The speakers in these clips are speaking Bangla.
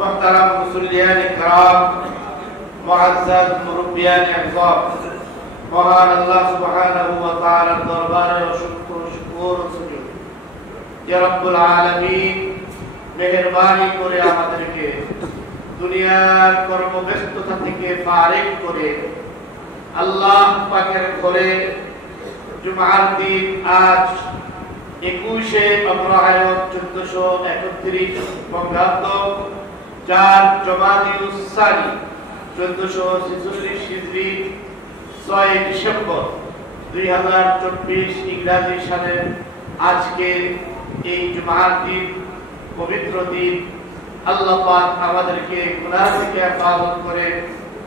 محترم মুসল্লিয়ান کرام মুআজ্জাজ মুরব্বিয়ান আযম মহান আল্লাহ সুবহানাহু ওয়া তাআলার দরবারে অসংখ্য শুকর ও সুজুদ ইয়া রাব্বুল আলামিন মেহেরবানি করে আমাদেরকে দুনিয়ার কর্মব্যস্ততা থেকে ফারিগ করে আল্লাহ পাকের ঘরে জুমার দিন আজ 21শে অগ্রহায়ণ 1431 বঙ্গাব্দ 4 জমাদিল সানি 1446 হিজরি 6 ডিসেম্বর 2024 ইংরেজি সালের আজকে এই জুমার দিন পবিত্র দিন আল্লাহ পাক আমাদেরকে গুনাহ থেকে হেফাজত করে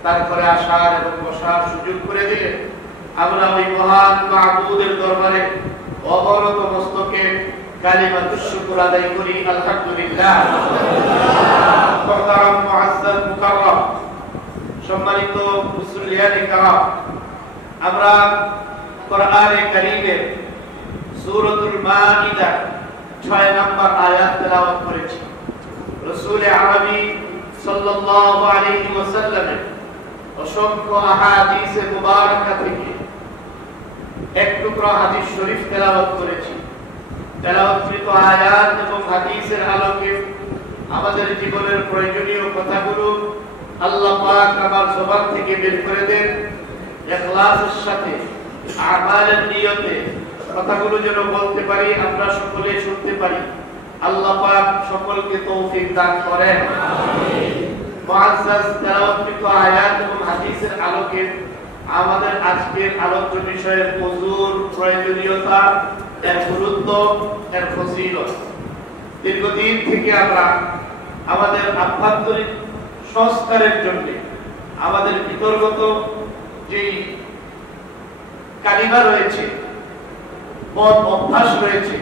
তারপরে আসার এবং বসার সুযোগ করে দিলেন। আমরা ওই মহান মাবুদের দরবারে অবনত মস্তকে কালিমাতুশ শুকর আদায় করি আলহামদুলিল্লাহ। মুহতারাম মুআজ্জাজ মুকাররম সম্মানিত মুসল্লিয়ান کرام, আমরা কোরআনে কারীমের সূরাতুল মাইদা 6 নম্বর আয়াত তেলাওয়াত করেছি। রাসূল আরবি সাল্লাল্লাহু আলাইহি ওয়াসাল্লামের অসংখ্য আহাদিসে মুবারাকা থেকে এক টুকরো হাদিস শরীফ তেলাওয়াত করেছি। তেলাওয়াতকৃত আয়াত এবং হাদিসের আলোকে আমাদের জীবনের প্রয়োজনীয় কথাগুলো আল্লাহ পাক আমার জবান থেকে বের করে দেন। ইখলাসের সাথে আমালের নিয়তে কথাগুলো যেন বলতে পারি, আমরা সকলে শুনতে পারি। আল্লাহ পাক সকলকে তৌফিক দান করেন, আমিন। মুআজ্জাজ তেলাওয়াতকৃত আয়াত এবং হাদিসের আলোকে আমাদের আজকের আলোচ্য বিষয়ের ওযুর প্রয়োজনীয়তা, এর গুরুত্ব, এর ফজিলত। দীর্ঘদিন থেকে আমরা আমাদের আভ্যন্তরীণ সংস্কারের জন্য আমাদের ভিতরগত যে কালিমা রয়েছে, বদ অভ্যাস রয়েছে,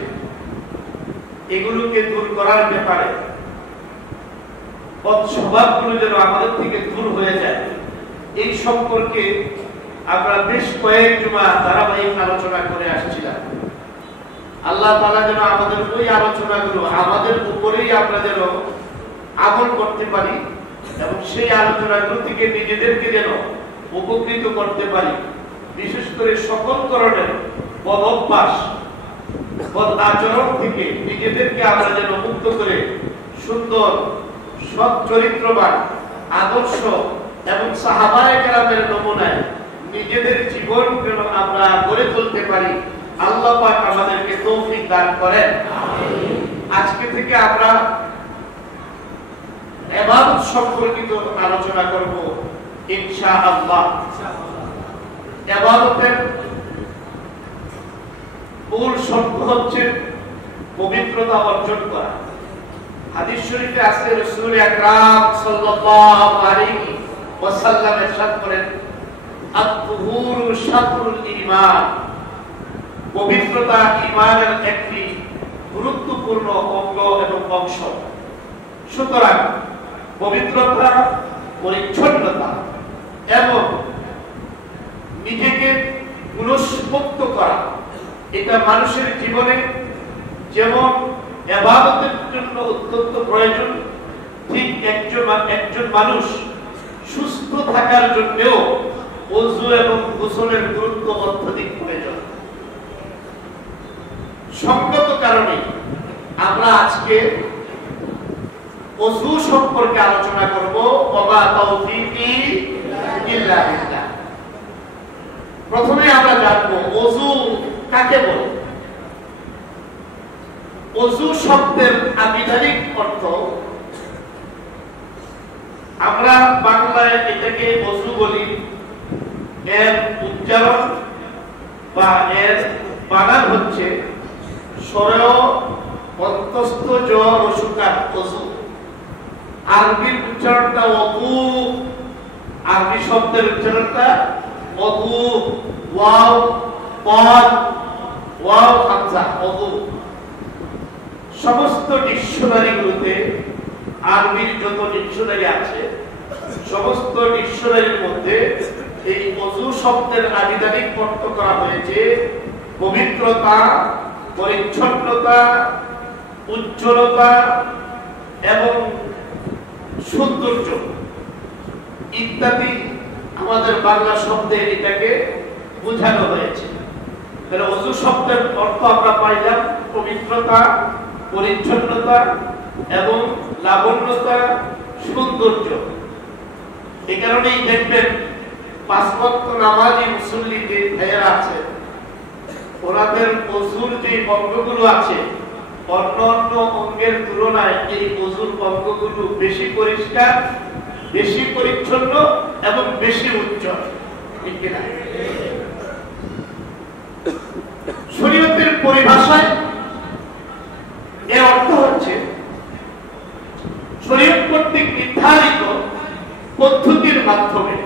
এগুলোকে দূর করার ব্যাপারে বদ স্বভাবগুলো যেন আমাদের থেকে দূর হয়ে যায়, এই সম্পর্কে আমরা বেশ কয়েক জুমা ধারাবাহিক আলোচনা করে আসছিলাম। আল্লাহ তাআলা যেন আমাদের ওই আলোচনাগুলো আমাদের উপরেই আমরা যেন আমল করতে পারি এবং সেই আলোচনাগুলো থেকে নিজেদেরকে যেন উপকৃত করতে পারি। বিশেষ করে সকল ধরনের বদ অভ্যাস, বদ আচরণ থেকে নিজেদেরকে আমরা যেন মুক্ত করে সুন্দর সৎ চরিত্রবান আদর্শ এবং সাহাবায়ে কেরামের নমুনায় নিজেদের জীবন যেন আমরা গড়ে তুলতে পারি। আল্লাহ পাক আমাদেরকে তৌফিক দান করেন, আমিন। আজকে থেকে আমরা ইবাদত সম্পর্কিত আলোচনা করব ইনশাআল্লাহ। ইবাদতের মূল শর্ত হচ্ছে পবিত্রতা অর্জন করা। হাদিস শরীফে আছে রাসূল আকরাম সাল্লাল্লাহু আলাইহি ওয়াসাল্লাম ইরশাদ করেন, আত-তুহুরু শাতরুল ঈমান। পবিত্রতা ঈমানের একটি গুরুত্বপূর্ণ অঙ্গ এবং অংশ। সুতরাং পবিত্রতা, পরিচ্ছন্নতা এবং নিজেকে পুনঃমুক্ত করা, এটা মানুষের জীবনে যেমন ইবাদতের জন্য অত্যন্ত প্রয়োজন, ঠিক একজন মানুষ সুস্থ থাকার জন্যও ওযু এবং গোসলের গুরুত্ব অত্যধিক প্রয়োজন। সঙ্গত কারণে আমরা আজকে ওযু সম্পর্কে আলোচনা করব। ওয়া তাওফীকি ইল্লা বিল্লাহ। প্রথমে আমরা জানব ওযু কাকে বলে। ওযু শব্দের আবিধানিক অর্থ, আমরা বাংলায় এটাকে ওযু বলি, এর উচ্চারণ বা এর বানান হচ্ছে সরেয় অন্তস্থ জ রসুকার ওযু। আরবির উচ্চারণটা ওযু, আরবি শব্দের উচ্চারণটা ওযু, ওয়াও পদ ওয়াও হামজা ওযু। সমস্ত ডিকশনারিগুলোতে আরবির যত ডিকশনারি আছে, সমস্ত ডিকশনারির মধ্যে এই ওযু শব্দের আবিধানিক অর্থ করা হয়েছে পবিত্রতা, পরিচ্ছন্নতা, উজ্জ্বলতা এবং সৌন্দর্য ইত্যাদি আমাদের বাংলা শব্দে এটাকে বোঝানো হয়েছে। তাহলে ওযু শব্দের অর্থ আমরা পাইলাম পবিত্রতা, পরিচ্ছন্নতা এবং লাবণ্যতা, সৌন্দর্য। এই কারণেই দেখবেন 5 ওয়াক্ত নামাজি মুসল্লি যে ভাইয়েরা আছে, ওনাদের ওযুর যে অঙ্গগুলো আছে অন্য অন্য অঙ্গের তুলনায় এই ওযুর অঙ্গগুলো বেশি পরিষ্কার, বেশি পরিচ্ছন্ন এবং বেশি উজ্জ্বল। ঠিক কিনা? শরীয়তের পরিভাষায় এর অর্থ হচ্ছে শরীয়ত কর্তৃক নির্ধারিত পদ্ধতির মাধ্যমে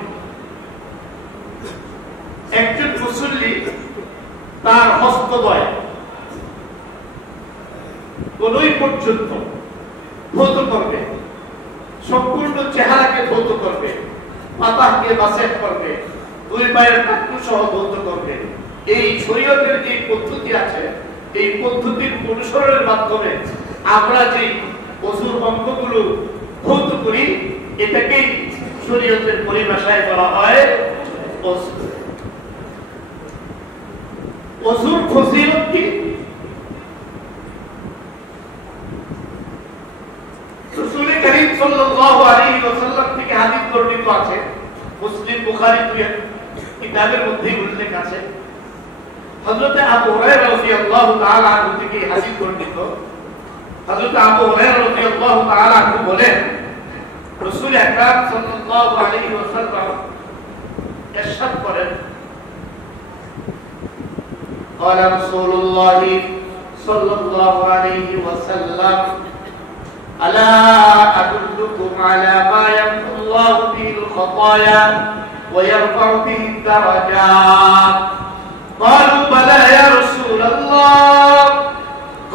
একজন মুসল্লি তার হস্তদ্বয় কোনই পর্যন্ত ধৌত করবে, সম্পূর্ণ চেহারাকে ধৌত করবে, মাথাকে বাসেট করবে, 2 পায়ের টাকনু সহ ধৌত করবে। এই শরীয়তের যে পদ্ধতি আছে এই পদ্ধতির অনুসরণের মাধ্যমে আমরা যে ওযুর অঙ্গগুলো ধৌত করি এটাকেই শরীয়তের পরিভাষায় বলা হয় ওযু। ওযুর ফজিলত কি? রাসূল করিম সাল্লাল্লাহু আলাইহি ওয়াসাল্লাম থেকে হাদিস বর্ণিত আছে, মুসলিম বুখারী দুই কিতাবের মধ্যে উল্লেখ আছে। হযরত আবু হুরায়রা রাদিয়াল্লাহু তাআলা আনহু থেকে হাদিস বর্ণিত। হযরত আবু হুরায়রা রাদিয়াল্লাহু তাআলা আনহু বলেন, রাসূল আকরাম সাল্লাল্লাহু আলাইহি ওয়াসাল্লাম ইরশাদ করেন, قال رسول الله صلى الله عليه وسلم ألا أدلكم على ما يمحو الله به الخطايا ويرفع به الدرجات قالوا بلى يا رسول الله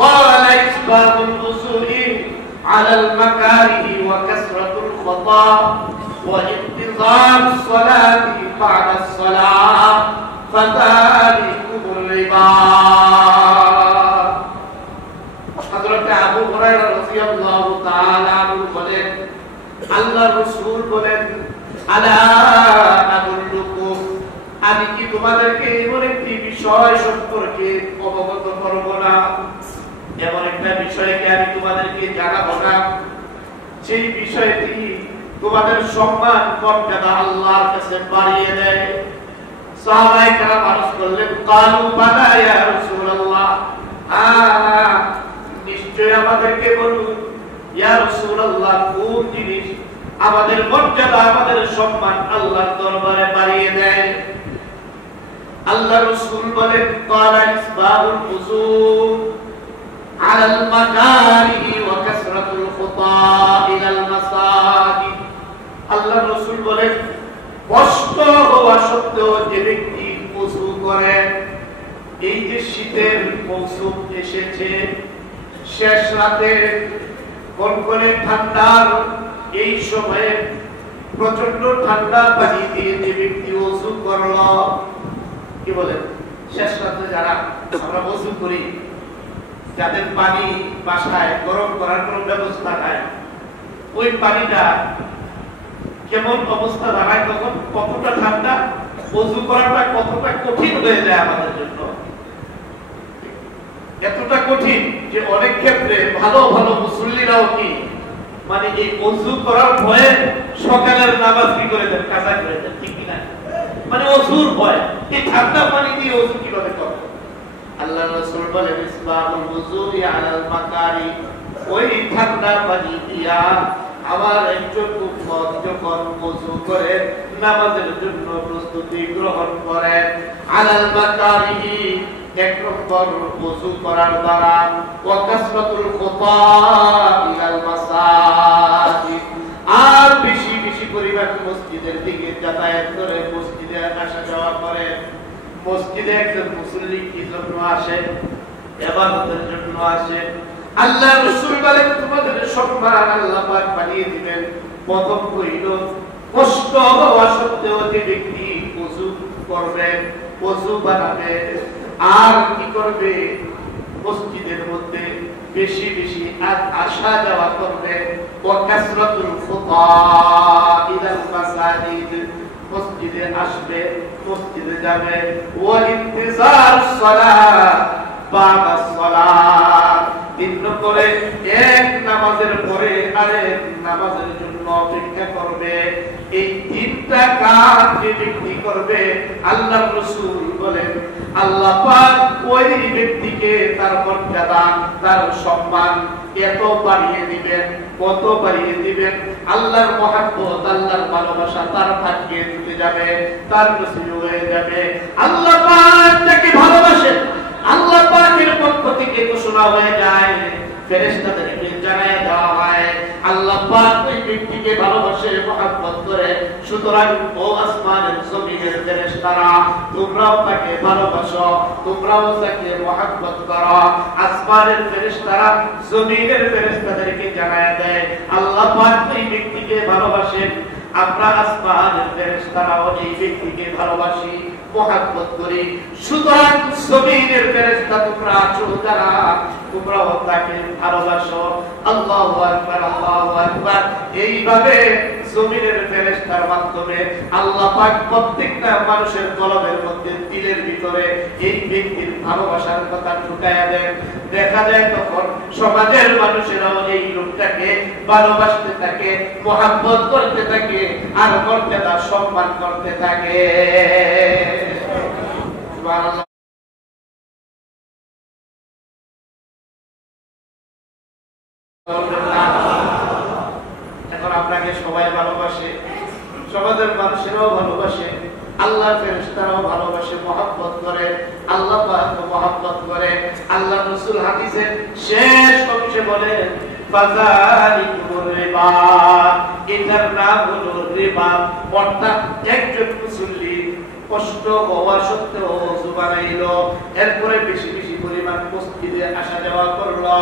قال إسباغ الوضوء على المكاره وكثرة الخطا وانتظام الصلاة بعد الصلاة فذلكم الربا। হযরত আবু হুরায়রা রাদিয়াল্লাহু তাআলা আনহু বলেন, আল্লাহর রাসূল বলেন, আলা আদুল্লুকুম, আমি কি তোমাদেরকে এমন একটি বিষয় সম্পর্কে অবগত করব না, এমন একটা বিষয়কে আমি তোমাদেরকে জানাবো না সেই বিষয়টি তোমাদের সম্মান মর্যাদা আল্লাহর কাছে বাড়িয়ে দেয়। সাহাবায়ে কেরাম আরজ করলেন, কালু বালা ইয়া রাসূলুল্লাহ, নিশ্চয় আমাদেরকে বলুন ইয়া রাসূলুল্লাহ, কোন জিনিস আমাদের মর্যাদা, আমাদের সম্মান আল্লাহর দরবারে বাড়িয়ে দেয়? আল্লাহ রাসূল বলেন, ক্বালা ইসবাহুল ওযু আলাল মাকারিহি ওয়া কাসরাতুল খুতা ইলাল মাসাজিদ। আল্লাহ রাসূল বলেন, কষ্ট হওয়া সত্ত্বেও যে ব্যক্তি ওযু করে, এই যে শীতের মৌসুম এসেছে, শেষ রাতে কনকনে ঠান্ডার এই সময়ে প্রচন্ড ঠান্ডা পানি দিয়ে যে ব্যক্তি ওযু করল, কি বলেন, শেষ রাতে যারা আমরা ওযু করি, যাদের পানি বাসায় গরম করার কোনো ব্যবস্থা নাই, ওই পানিটা কেমন অবস্থা দাঁড়ায়, তখন কতটা ঠান্ডা, ওযু করাটা কতটা কঠিন হয়ে যায় আমাদের জন্য। এতটা কঠিন যে অনেক ক্ষেত্রে ভালো ভালো মুসল্লিরাও কি মানে এই ওযু করার ভয়ে সকালের নামাজ কি করে দেন, কাজা করে দেন, ঠিক কিনা? মানে ওযুর ভয়, এই ঠান্ডা পানি দিয়ে ওযু কিভাবে করবে? আল্লাহর রাসূল বলেন, ইসবাহুল ওযুই আলাল মাকারি, ওই ঠান্ডা পানি দিয়া আমার একজন উম্মত যখন ওযু করে নামাজের জন্য প্রস্তুতি গ্রহণ করে, আলাল মাকারিহি, এক নম্বর ওযু করার দ্বারা, ওয়া কাসরাতুল খুতা ইলাল মাসাজিদ, আর বেশি বেশি পরিমাণ মসজিদের দিকে যাতায়াত করে, মসজিদে আসা যাওয়া করে। মসজিদে একজন মুসল্লি কি জন্য আসে? ইবাদতের জন্য আসে। আল্লাহ রাসূল বলেন, তোমাদের সম্মান আল্লাহ পাক বাড়িয়ে দিবেন। প্রথম কইল, কষ্ট হওয়া সত্ত্বেও যে ব্যক্তি ওযু করবে, ওযু বানাবে, আর কি করবে, মসজিদের মধ্যে বেশি বেশি আসা যাওয়া করবে, ওয়া কাসরাতুল খুতা ইলাল মাসাজিদ, মসজিদে আসবে, মসজিদে যাবে, ওয়া ইন্তিজার সালাত বাদা সালাত, 3 নম্বরে এক নামাজের পরে আরেক নামাজের জন্য অপেক্ষা করবে। এই 3টা কাজ যে ব্যক্তি করবে, আল্লাহর রাসূল বলেন আল্লাহ পাক ওই ব্যক্তিকে তার মর্যাদা, তার সম্মান এত বাড়িয়ে দিবেন, কত বাড়িয়ে দিবেন, আল্লাহর মহব্বত, আল্লাহর ভালোবাসা তার ভাগ্যে জুটে যাবে, তার নসিব হয়ে যাবে। আল্লাহ পাক যাকে ভালোবাসেন, আল্লাহ পাকের পক্ষ থেকে ঘোষণা হয়ে যায়, ফেরেশতাদেরকে জানায় দেওয়া হয় আল্লাহ পাক ওই ব্যক্তিকে ভালোবাসে, মহব্বত করে। সুতরাং ও আসমানের জমিনের ফেরেশতারা, তোমরাও তাকে ভালোবাসো, তোমরাও তাকে মহব্বত করো। আসমানের ফেরেশতারা জমিনের ফেরেশতাদেরকে জানায় দেয় আল্লাহ পাক ওই ব্যক্তিকে ভালোবাসেন, আমরা আসমানের ফেরেশতারাও এই ব্যক্তিকে ভালোবাসি, মহব্বত করি। সুতরাং জমিনের ফেরেশতা তোমরা আছো যারা, তোমরাও তাকে ভালোবাসো। আল্লাহু আকবার, আল্লাহু আকবার। এইভাবে জমিনের ফেরেশতার মাধ্যমে আল্লাহ পাক প্রত্যেকটা মানুষের কলবের মধ্যে, দিলের ভিতরে এই ব্যক্তির ভালোবাসার কথা ঢুকায়া দেন। দেখা যায় তখন সমাজের মানুষেরাও এই লোকটাকে ভালোবাসতে থাকে, মহব্বত করতে থাকে, আর মর্যাদা সম্মান করতে থাকে। সুবহানাল্লাহ। এখন আপনাকে সবাই ভালোবাসে, সমাজের মানুষেরাও ভালোবাসে, আল্লাহর ফেরেশতারাও ভালোবাসে, মহব্বত করে, আল্লাহ পাক মহব্বত করে। আল্লাহ রাসূল হাদিসের শেষ অংশে বলেন ফাযালিকুর রিবা, এটার নাম হলো রিবা। অর্থাৎ একজন মুসল্লি কষ্ট হওয়া সত্ত্বেও ওযু বানাইলো, এরপরে বেশি বেশি পরিমাণ মসজিদে আসা যাওয়া করলো,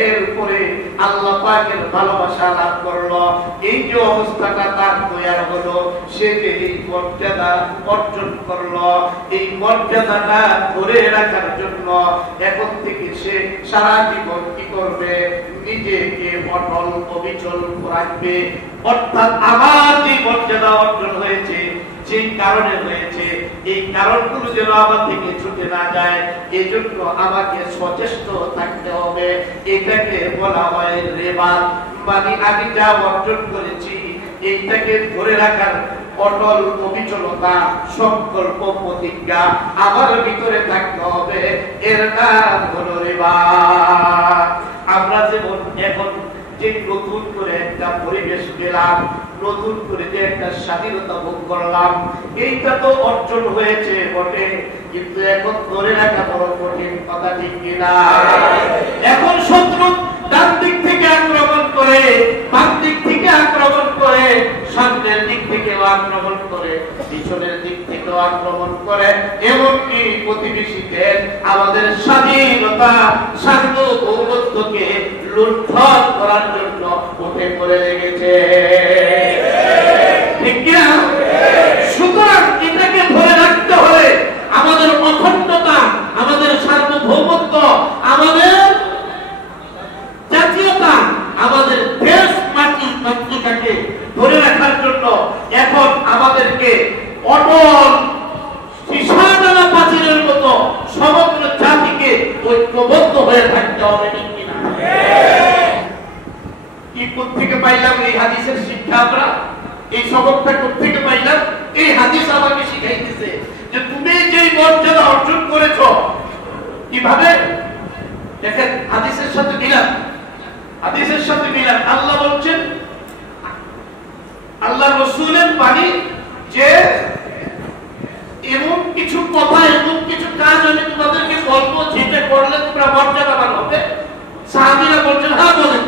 এরপরে আল্লাহ পাকের ভালোবাসা লাভ করলো, এই যে অবস্থাটা তার তৈরি হলো, সে যে এই মর্যাদা অর্জন করলো, এই মর্যাদাটা ধরে রাখার জন্য এখন থেকে সে সারা জীবন কি করবে, নিজেকে অটল অবিচল রাখবে। অর্থাৎ আমার যে মর্যাদা অর্জন হয়েছে, যেই কারণে হয়েছে, এই কারণগুলো যেন আমার থেকে ছুটে না যায়, এই জন্য আমাকে সচেষ্ট থাকতে হবে। এটাকে বলা হয় রেবাত, মানে আমি যা অর্জন করেছি এইটাকে ধরে রাখার অটল অবিচলতা, সংকল্প প্রতিজ্ঞা আমার ভিতরে থাকতে হবে, এর নাম হলো রেবাত। আমরা যেমন এখন যে নতুন করে একটা পরিবেশ পেলাম, নতুন করে যে একটা স্বাধীনতা ভোগ করলাম, এইটা তো অর্জন হয়েছে বটে, কিন্তু এখন ধরে রাখা বড় কঠিন, কথা ঠিক কিনা? এখন শত্রু ডান দিক থেকে আক্রমণ করে, বাম দিক থেকে আক্রমণ করে, সামনের দিক থেকেও আক্রমণ করে, পিছনের দিক থেকেও আক্রমণ করে, এমনকি প্রতিবেশী দেশ আমাদের স্বাধীনতা, সার্বভৌমত্বকে লুণ্ঠন করার জন্য উঠে পড়ে লেগেছে, ঠিক কিনা? সুতরাং এটাকে ধরে রাখতে হলে আমাদের অখণ্ডতা, আমাদের সার্বভৌমত্ব, আমাদের জাতীয়তা, আমাদের দেশ মাতৃকাকে ধরে রাখার জন্য এখন আমাদেরকে অটল সীসাদানা প্রাচীরের মতো সমগ্র জাতিকে ঐক্যবদ্ধ হয়ে থাকতে হবে, ঠিক কিনা? কি কোত্থেকে পাইলাম এই হাদিসের শিক্ষা? আমরা এই সবকটা কোত্থেকে পাইলাম? এই হাদিস আমাকে শিখাইতেছে যে তুমি যে মর্যাদা অর্জন করেছো, কিভাবে? দেখেন হাদিসের সাথে মিলান, হাদিসের সাথে মিলান। আল্লাহ বলছেন, আল্লাহ রাসূলের বাণী, যে এমন কিছু কথা, এমন কিছু কাজ আমি তোমাদেরকে বলবো, যেটা করলে তোমরা মর্যাদাবান হবে। সাহাবীরা বলছেন হ্যাঁ বলেন।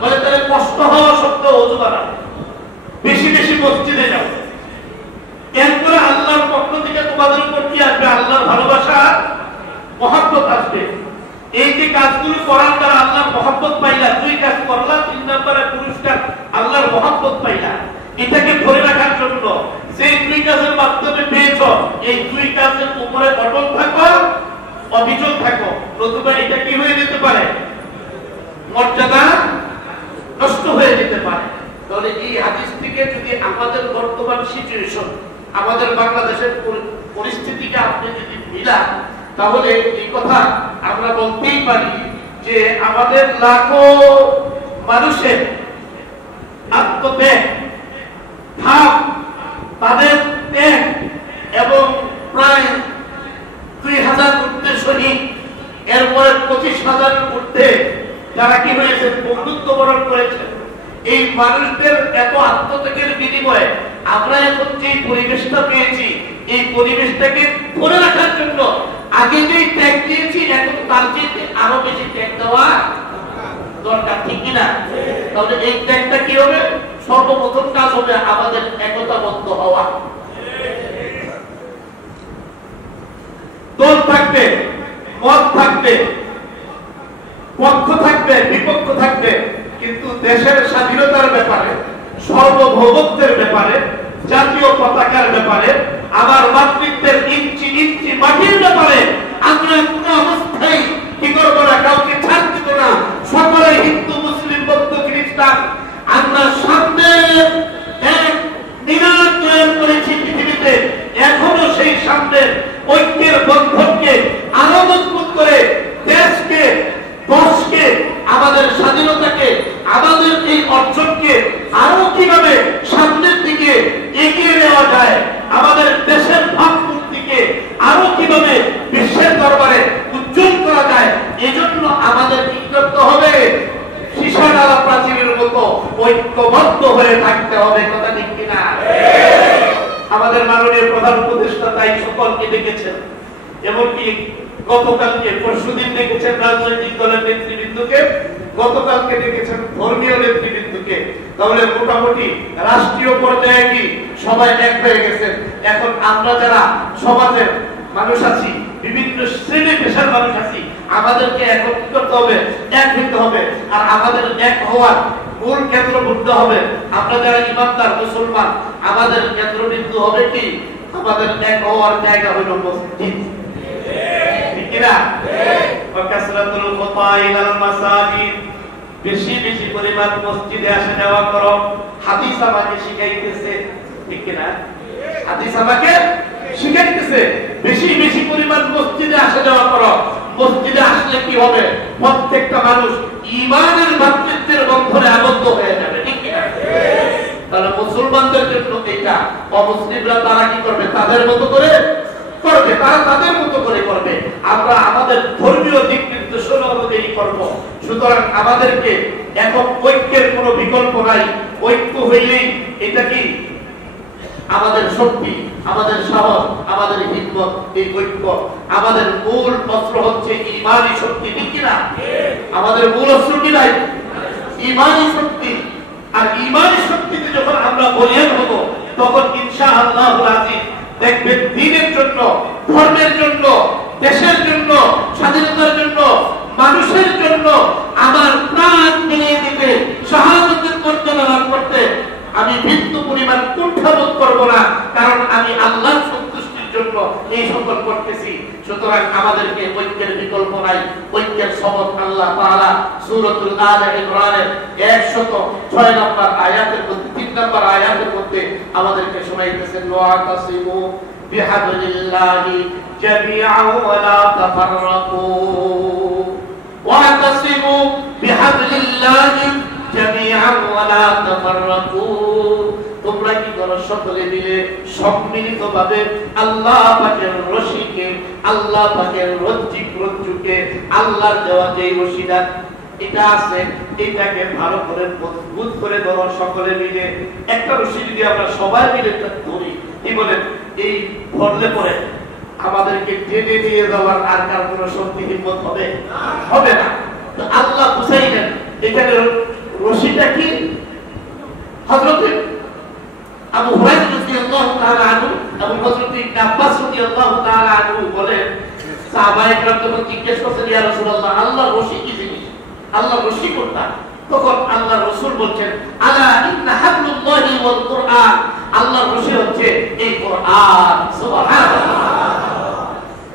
বলে তাহলে কষ্ট হওয়া সত্ত্বেও ওযু বানাও, বেশি বেশি মসজিদে যাও, এরপরে আল্লাহর পক্ষ থেকে তোমাদের উপর কি আসবে? আল্লাহর ভালোবাসা, মহব্বত আসবে। এই যে কাজগুলো করার দ্বারা আল্লাহর মহব্বত পাইলা, 2 কাজ করলা, 3 নম্বরে পুরস্কার আল্লাহর মহব্বত পাইলা। এটাকে ধরে রাখার জন্য যে 2 কাজের মাধ্যমে পেয়েছ, এই 2 কাজের উপরে অটল থাকো, অবিচল থাকো, নতুবা এটা কি হয়ে যেতে পারে? মর্যাদা নষ্ট হয়ে যেতে পারে। তাহলে এই হাদিস থেকে যদি আমাদের বর্তমান সিচুয়েশন, আমাদের বাংলাদেশের পরিস্থিতিকে আপনি যদি মিলান, তাহলে এই কথা আমরা বলতেই পারি যে আমাদের লাখো মানুষের আত্মত্যাগ, ভাব, তাদের ত্যাগ এবং প্রায় 2000 ঊর্ধ্বে শহীদ, এরপরে 25,000 ঊর্ধ্বে যারা কি হয়েছে বন্ধুত্ব বরণ করেছে, এই মানুষদের এত আত্মত্যাগের বিনিময়ে আমরা এখন যে পরিবেশটা পেয়েছি, এই পরিবেশটাকে ধরে রাখার জন্য আগে যেই ত্যাগ দিয়েছি এখন তার চেয়ে আরো বেশি ত্যাগ দেওয়া দরকার, ঠিক কিনা? তাহলে এই ত্যাগটা কি হবে? সর্বপ্রথম কাজ হবে আমাদের একতাবদ্ধ হওয়া। দল থাকবে, মত থাকবে, পক্ষ থাকবে, বিপক্ষ থাকবে, কিন্তু দেশের স্বাধীনতার ব্যাপারে, সার্বভৌমত্বের ব্যাপারে, জাতীয় পতাকার ব্যাপারে, আমার মাতৃত্বের ইঞ্চি ইঞ্চি মাটির ব্যাপারে আমরা কোন অবস্থায় কি করবো না, কাউকে ছাড় দিব না। সকলে হিন্দু, মুসলিম, বৌদ্ধ, খ্রিস্টান, আমরা সামনে এক নিরাট তৈরি করেছি পৃথিবীতে, এখনো সেই সামনের ঐক্যের বন্ধনকে আরো মজবুত করে দেশকে, দেশকে, আমাদের স্বাধীনতাকে, আমাদের এই অর্জনকে আরো কিভাবে সামনের দিকে এগিয়ে নেওয়া যায়, আমাদের দেশের ভাবমূর্তিকে আরো কিভাবে বিশ্বের দরবারে উজ্জ্বল করা যায়, এজন্য আমাদের কি করতে হবে? সীসাডালা প্রাচীরের মতো ঐক্যবদ্ধ হয়ে থাকতে হবে, কথা ঠিক কিনা? আমাদের মাননীয় প্রধান উপদেষ্টা তাই সকলকে ডেকেছেন, এমনকি গতকালকে, পরশুদিন ডেকেছেন রাজনৈতিক দলের নেতৃবৃন্দকে, গতকালকে ডেকেছেন ধর্মীয় নেতৃবৃন্দকে। তাহলে মোটামুটি রাষ্ট্রীয় পর্যায়ে কি সবাই এক হয়ে গেছেন। এখন আমরা যারা সমাজের মানুষ আছি, বিভিন্ন শ্রেণী পেশার মানুষ আছি, আমাদেরকে এখন কি করতে হবে? এক হইতে হবে। আর আমাদের এক হওয়ার মূল কেন্দ্র বুঝতে হবে, আমরা যারা ইমানদার মুসলমান, আমাদের কেন্দ্রবিন্দু হবে কি? আমাদের এক হওয়ার জায়গা হইল মসজিদ, ঠিক কিনা? ওয়াকাসরাতুল খুতাইনাল মাসাজিদ, বেশি বেশি পরিমাণ মসজিদে আসা যাওয়া করো। হাদিস আমাকে শিখাইতেছে, ঠিক কিনা? হাদিস আমাকে শিখাইতেছে বেশি বেশি পরিমাণ মসজিদে আসা যাওয়া করো। মসজিদে আসলে কি হবে? প্রত্যেকটা মানুষ ঈমানের ভাতৃত্বের বন্ধনে আবদ্ধ হয়ে যাবে, ঠিক কিনা? তাহলে মুসলমানদের জন্য এটা, অমুসলিমরা তারা কি করবে? তাদের মতো করে করবে, তারা তাদের মতো করে করবে, আমরা আমাদের ধর্মীয় দিক নির্দেশনা অনুযায়ী করব। সুতরাং আমাদেরকে এখন ঐক্যের কোনো বিকল্প নাই। ঐক্য হইলেই এটা কি আমাদের শক্তি, আমাদের সাহস, আমাদের হিম্মত। এই ঐক্য আমাদের মূল অস্ত্র হচ্ছে ঈমানী শক্তি, ঠিক কিনা? আমাদের মূল অস্ত্র কি নাই? ঈমানী শক্তি। আর ঈমানী শক্তিতে যখন আমরা বলিয়ান হব, তখন ইনশাআল্লাহুল আজিজ দেখবেন দ্বীনের জন্য, ধর্মের জন্য, দেশের জন্য, স্বাধীনতার জন্য, মানুষের জন্য আমার প্রাণ মিলিয়ে দিতে, শাহাদাতের মর্যাদা লাভ করতে আমি বিন্দু পরিমাণ কুণ্ঠাবোধ করব না, কারণ আমি আল্লাহর সন্তুষ্টির জন্য এই সকল করতেছি। সুতরাং আমাদেরকে ঐক্যের বিকল্প নাই। ঐক্যের শপথ আল্লাহ তাআলা সূরাতুল আলে ইমরানের 106 নম্বর আয়াতের মধ্যে, 3 নম্বর আয়াতের মধ্যে আমাদেরকে শোনাইতেছেন, ওয়াতাসিমু বিহাবলিল্লাহি জামিআন ওয়া লা তাফাররাকু, ওয়াতাসিমু বিহাবলিল্লাহি জামিআন ওয়া লা তাফাররাকু। তোমরা কি করো? সকলে মিলে সম্মিলিতভাবে আল্লাহ পাকের রশিকে, আল্লাহ পাকের রজ্জুকে, আল্লাহর দেওয়া যে রশিটা এটা আছে, এটাকে ভালো করে মজবুত করে ধরো সকলে মিলে। একটা রশি যদি আমরা সবাই মিলে ধরি, কি বলেন, এই ধরলে পরে আমাদেরকে টেনে নিয়ে যাওয়ার আর কার কোনো শক্তি হিম্মত হবে? হবে না। তো আল্লাহ বুঝাইলেন এখানে রশিটা কি? হযরত আবু হুরায়রা রাদিয়াল্লাহু তাআলা আনহু এবং হযরত ইবনে আব্বাস রাদিয়াল্লাহু তাআলা আনহু বলেন, সাহাবায়ে কেরাম যখন জিজ্ঞেস করতেন, ইয়া রাসূলুল্লাহ, আল্লাহর রশি কি জিনিস? আল্লাহর রশি কোনটা? তখন আল্লাহর রাসূল বলছেন, আলা ইন্না হাবলুল্লাহি ওয়াল কুরআন, আল্লাহর রশি হচ্ছে এই কুরআন। সুবহানাল্লাহ।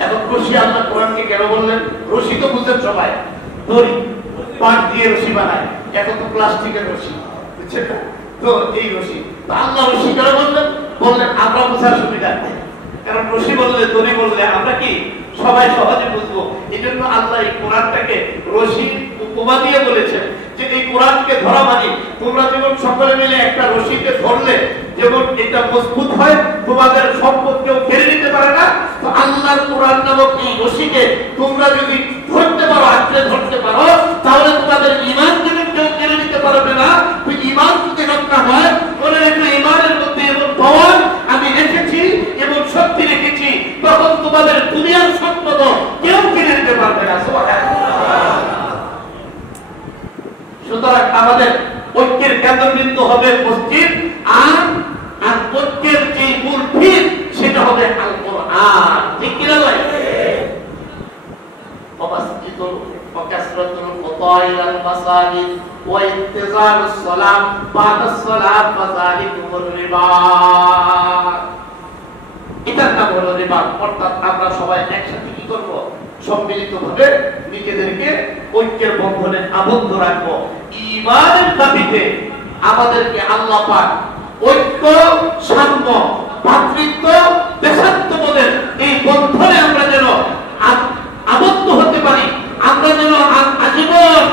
এখন রশি আল্লাহ কোরআনকে কেন বললেন? রশি তো বুঝেন সবাই, দড়ি, পাট দিয়ে রশি বানায়, এখন তো প্লাস্টিকের রশি, বুঝছেন না? তো তো এই রশি, তো আল্লাহ রশি কেন বললেন আমরা বোঝার সুবিধা নেই, কারণ রশি বললে দড়ি বললে আমরা কি সবাই সহজে বুঝবো। এই জন্য আল্লাহ এই কোরআনটাকে রশি উপমা দিয়ে বলেছেন যে এই কোরআনকে ধরা মানে তোমরা যেমন সকলে মিলে একটা রশিকে ধরলে যেমন এটা মজবুত হয়, তোমাদের সম্পদ কেউ কেড়ে নিতে পারে না, তো আল্লাহর কোরআন নামক এই রশিকে তোমরা যদি ধরতে পারো, আঁকড়ে ধরতে পারো, তাহলে তোমাদের ঈমান যেমন কেউ কেড়ে নিতে পারবে না। তুই ঈমান যদি রক্ষা হয়, মনে রেখো ঈমানের মধ্যে এমন ভবন আমি রেখেছি, এমন শক্তি রেখেছি, তখন তোমাদের দুনিয়ার সম্পদ কেউ কেড়ে নিতে পারবে না। সুতরাং আমাদের ঐক্যের কেন্দ্রবিন্দু হবে মসজিদ, আর ঐক্যের যে মূল ভিত সেটা হবে আল কোরআন। ঠিক কিনা ভাই? وكثرة الخطى إلى المساجد وانتظار الصلاة بعد الصلاة فذلكم الربا। এটার নাম হলো রিবা। অর্থাৎ আমরা সবাই একসাথে কি করব? সম্মিলিতভাবে নিজেদেরকে ঐক্যের বন্ধনে আবদ্ধ রাখবো। ঈমানের দাবিতে আমাদেরকে আল্লাহ পাক ঐক্য, সাম্য, ভ্রাতৃত্ব, দেশাত্মবোধের এই বন্ধনে আমরা যেন আবদ্ধ হতে পারি, আমরা যেন আজীবন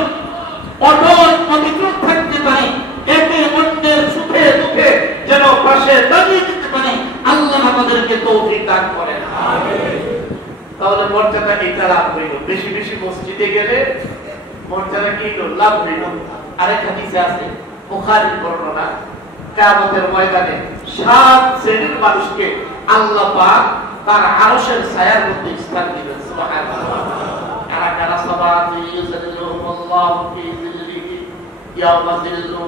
অটল অবিচল থাকতে পারি, একে অন্যের সুখে দুঃখে যেন পাশে দাঁড়িয়ে যেতে পারি, আল্লাহ আমাদেরকে তৌফিক দান করেন। তাহলে মর্যাদা এটা লাভ হইল। বেশি বেশি মসজিদে গেলে মর্যাদা কি লাভ হইল। আরেক হাদিসে আছে, বুখারীর বর্ণনা, কিয়ামতের ময়দানে 7 শ্রেণীর মানুষকে আল্লাহ পাক তার আরশের ছায়ার মধ্যে স্থান দিবেন। সুবহানাল্লাহ। কারা সাবাতি ইউযিল্লুহুমুল্লাহু ফি যিল্লিহি ইয়াওমা যিল্লু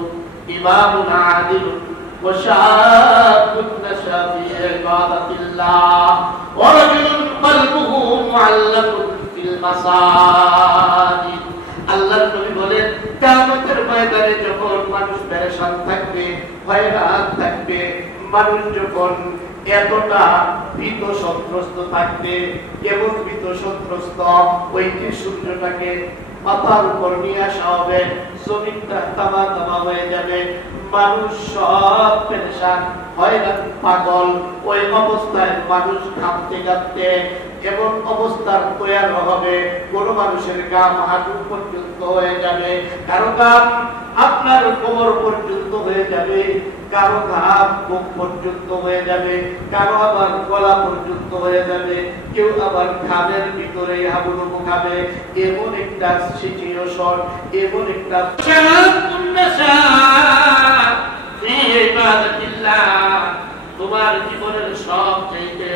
ইমামুন আদিল ওয়া শাআবুন নাশা ফি ইবাদাতিল্লাহ ওয়া রাজুলুন কলবুহু মুআল্লাকুন ফিল মাসাজিদ। আল্লাহর নবী বলেন, কিয়ামতের ময়দানে যখন মানুষ পেরেশান থাকবে, হয়রান থাকবে, মানুষ যখন এতটা ভীত সন্ত্রস্ত থাকবে, কেমন ভীত সন্ত্রস্ত, ওই যে সূর্যটাকে মাথার উপর নিয়ে আসা হবে, জমিনটা তামা তামা হয়ে যাবে, মানুষ সব পেরেশান, হয়রান, পাগল, ওই অবস্থায় মানুষ কাঁপতে কাঁপতে এমন অবস্থার তৈরি হবে, কোন মানুষের গাম হাঁটু পর্যন্ত হয়ে যাবে, কারো গাম আপনার কোমর পর্যন্ত হয়ে যাবে, কারো ঘাম বুক পর্যন্ত হয়ে যাবে, কারো আবার গলা পর্যন্ত হয়ে যাবে, কেউ আবার ঘামের ভিতরে হাবুডুবু খাবে। এমন একটা সিচুয়েশন, এমন একটা তোমার জীবনের সব চাইতে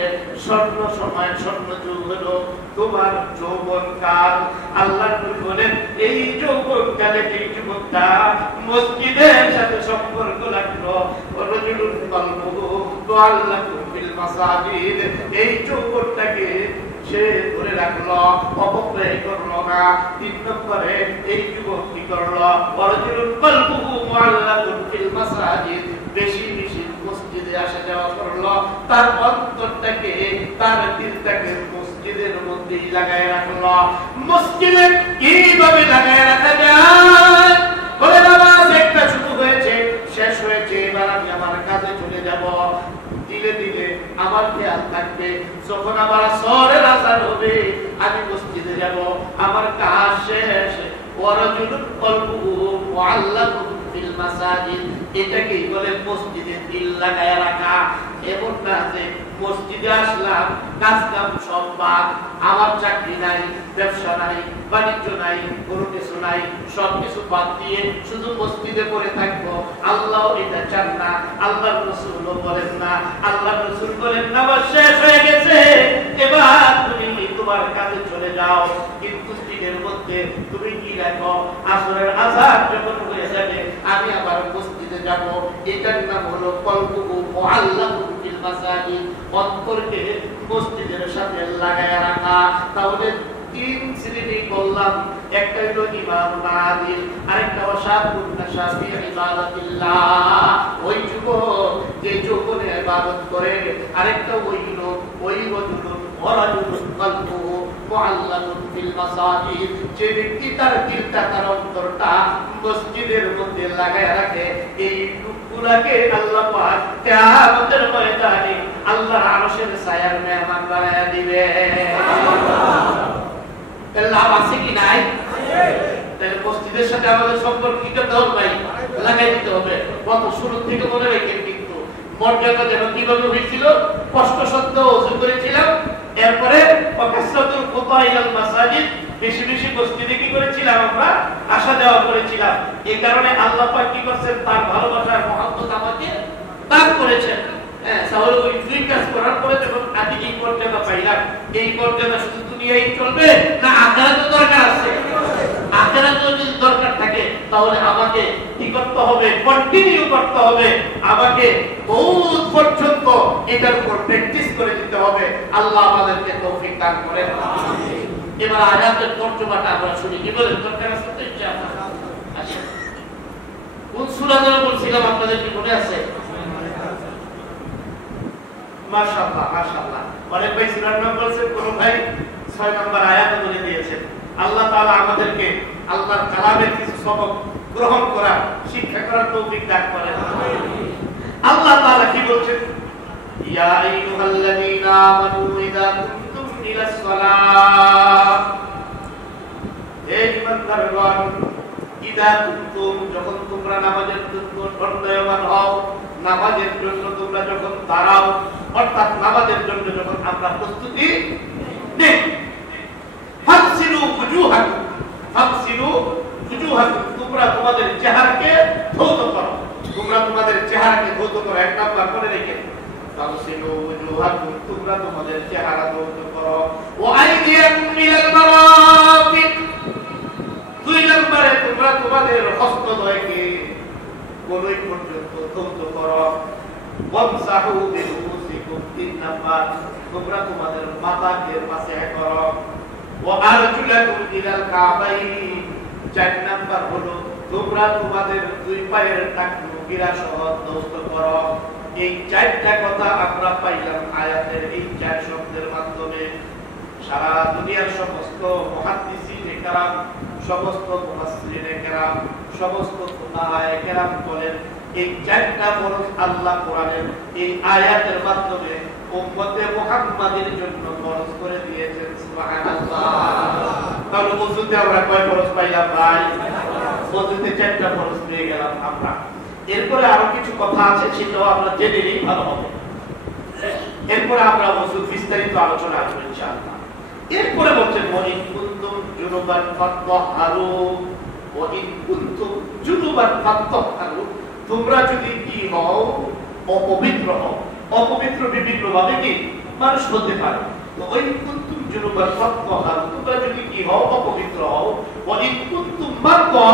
স্বর্ণ সময়, স্বর্ণ যুগ হলো তোমার যৌবন কাল। আল্লাহ বলেন, এই যৌবন কালে এই যুবকটা মসজিদের সাথে সম্পর্ক রাখলো, এই যৌবনটাকে সে ধরে রাখলো, অপব্যয় করলো না। 3 নম্বরে এই যুবক কি করলো? বেশি বেশি মসজিদে আসা যাওয়া করলো, তার অন্তরটাকে, তার দিলটাকে মসজিদের মধ্যেই লাগায় রাখলো। মসজিদে কিভাবে লাগায় রাখা যায়? বলে, নামাজ একটা শুরু হয়েছে, শেষ হয়েছে, এবার আমি আমার কাজে চলে যাব। ধীরে ধীরে আমার খেয়াল থাকবে, যখন আমার আসরের আযান হবে আমি মসজিদে যাব, আমার কাজ শেষ। ওয়ারাজুলুন কলবুহু মুআল্লাকুন ফিল মাসাজিদ, এটাকেই বলে মসজিদে দিল লাগায়া রাখা। এমন না যে মসজিদে আসলাম, কাজ কাম সব বাদ, আমার চাকরি নাই, ব্যবসা নাই, বাণিজ্য নাই, কোনো কিছু নাই, সবকিছু বাদ দিয়ে শুধু মসজিদে পড়ে থাকবো। আল্লাহ এটা চান না, আল্লাহ রাসূলও বলেন না। আল্লাহ রাসূল বলেন, নামাজ শেষ হয়ে গেছে, এবার তুমি তোমার কাজে চলে যাও, কিন্তু দিনের মধ্যে তুমি কি রাখো? আসরের আযান যখন হয়ে যাবে আমি আবার মসজিদে যাব। এটার নাম হলো কলবুহু মুআল্লাকুন ফিল মাসাজিদ, অন্তরকে মসজিদের সাথে লাগায় রাখা। তাহলে 3 শ্রেণী বললাম, একটা হলো ইমাম আদিল, আরেকটা ওয়াশাবুন নাশা ফি ইবাদাতিল্লাহ, ওই যুবক যে যৌবনে ইবাদত করে, আরেকটা ওই লোক, ওই রজুলুন ওয়ারাজুলুন কলবুহু মুআল্লাকুন ফিল মাসাজিদ, যে ব্যক্তি তার দিলটা, তার অন্তরটা মসজিদের মধ্যে লাগায় রাখে। এই গুনাহকে আল্লাহ পাক কিয়ামতের ময়দানে আল্লাহর আরশের ছায়ার মেহমান বানায়া দিবে। লাভ আছে কি নাই? তাহলে মসজিদের সাথে আমাদের সম্পর্ক কি করতে হবে ভাই? লাগাই দিতে হবে। কত শুরু থেকে মনে রাখেন, কিন্তু মর্যাদা যেন কিভাবে হয়েছিল, কষ্ট সত্ত্বেও ওযু করেছিলাম। এরপরে ওয়াকাসরাতুল খুতাইল মাসাজিদ, বেশি বেশি মসজিদে কি করেছিলাম আমরা? আসা যাওয়া করেছিলাম। এই কারণে আল্লাহ পাক কি করছেন? তার ভালোবাসার মহব্বত আমাকে দান করেছেন। তাহলে ওই দুই কাজ করার পরে যখন আমি এই মর্যাদা পাইলাম, এই মর্যাদা শুধু দুনিয়ায় চলবে না আখিরাতেও দরকার আছে? আখিরাতেও যদি দরকার থাকে তাহলে আমাকে কি করতে হবে? কন্টিনিউ করতে হবে। আমাকে বহুত পর্যন্ত এটার উপর প্র্যাকটিস করে দিতে হবে। আল্লাহ আমাদেরকে তৌফিক দান করেন। এবার আয়াতের তর্জমাটা আমরা শুনি। কি বলেন? দরকার আছে তো ইনশাআল্লাহ। আচ্ছা, কোন সূরা যেন বলছিলাম, আপনাদের কি মনে আছে? মাশাআল্লাহ মাশাআল্লাহ, অনেক ভাই সূরার নাম বলছেন, কোন ভাই 6 নম্বর আয়াত বলে দিয়েছেন। আল্লাহ তাআলা আমাদেরকে আল্লাহর কালামের কিছু সবক গ্রহণ করা, শিক্ষা করার তৌফিক দান করেন। আল্লাহ তাআলা কি বলছেন? ইয়া আইয়ুহাল্লাযীনা আমানু ইযা কুমতুম ইলাস সালাহ, হে ঈমানদারগণ, ইযা কুমতুম, যখন তোমরা নামাজের জন্য সন্দেহবান হও, নামাজের জন্য তোমরা যখন দাঁড়াও, অর্থাৎ নামাজের জন্য যখন আমরা প্রস্তুতি নেই, ফাগসিলু ওজুহাকুম, ফাগসিলু ওজুহাকুম, তোমরা তোমাদের চেহারাকে ধৌত করো, তোমরা তোমাদের চেহারাকে ধৌত করো। এক নাম্বার করে রেখে ফাগসিলু ওজুহাকুম, তোমরা তোমাদের চেহারা ধৌত করো। ওয়া আইদিয়াকুম মিনাল মারাফিক, দুই নম্বরে তোমরা তোমাদের হস্তদ্বয়কে কোনই পর্যন্ত ধৌত করো। ওয়ামসাহু বিরুসিকুম, তিন নাম্বার তোমরা তোমাদের মাথাকে মাসহ করো। ওয়া আরজুলাকুম ইলাল কাবাইন, চার নাম্বার হলো তোমরা তোমাদের দুই পায়ের টাকনুকিরা সহ ধৌত করো। এই চারটা কথা আমরা পাইলাম আয়াতের এই চার শব্দের মাধ্যমে। সারা দুনিয়ার সমস্ত মুহাদ্দিসিনে কেরাম, সমস্ত মুফাসসিরিনে কেরাম, সমস্ত ফুকাহায়ে কেরাম বলেন এই চারটা ফরজ আল্লাহ কোরআনের এই আয়াতের মাধ্যমে উম্মতে মুহাম্মাদের জন্য ফরজ করে দিয়েছেন। সুবহানাল্লাহ। তাহলে ওযুতে আমরা কয় ফরজ পাইলাম ভাই? ওযুতে চারটা ফরজ পেয়ে গেলাম আমরা। এরপরে আরো কিছু কথা আছে, সেটাও আমরা জেনে নিই, ভালো হবে। এরপরে আমরা ওযুর বিস্তারিত আলোচনা করব ইনশাআল্লাহ। এরপরে বলছেন ওয়াইন কুনতুম জুনুবান ফাততাহহারু, ওয়াইন কুনতুম জুনুবান ফাততাহহারু, তোমরা যদি কি হও? অপবিত্র হও। অপবিত্র বিভিন্ন ভাবে কি মানুষ হতে পারে। তো ওয়াইন কুনতুম জুনুবান ফাততাহহারু, তোমরা যদি কি হও? অপবিত্র হও। ওয়াইন কুনতুম মারদা,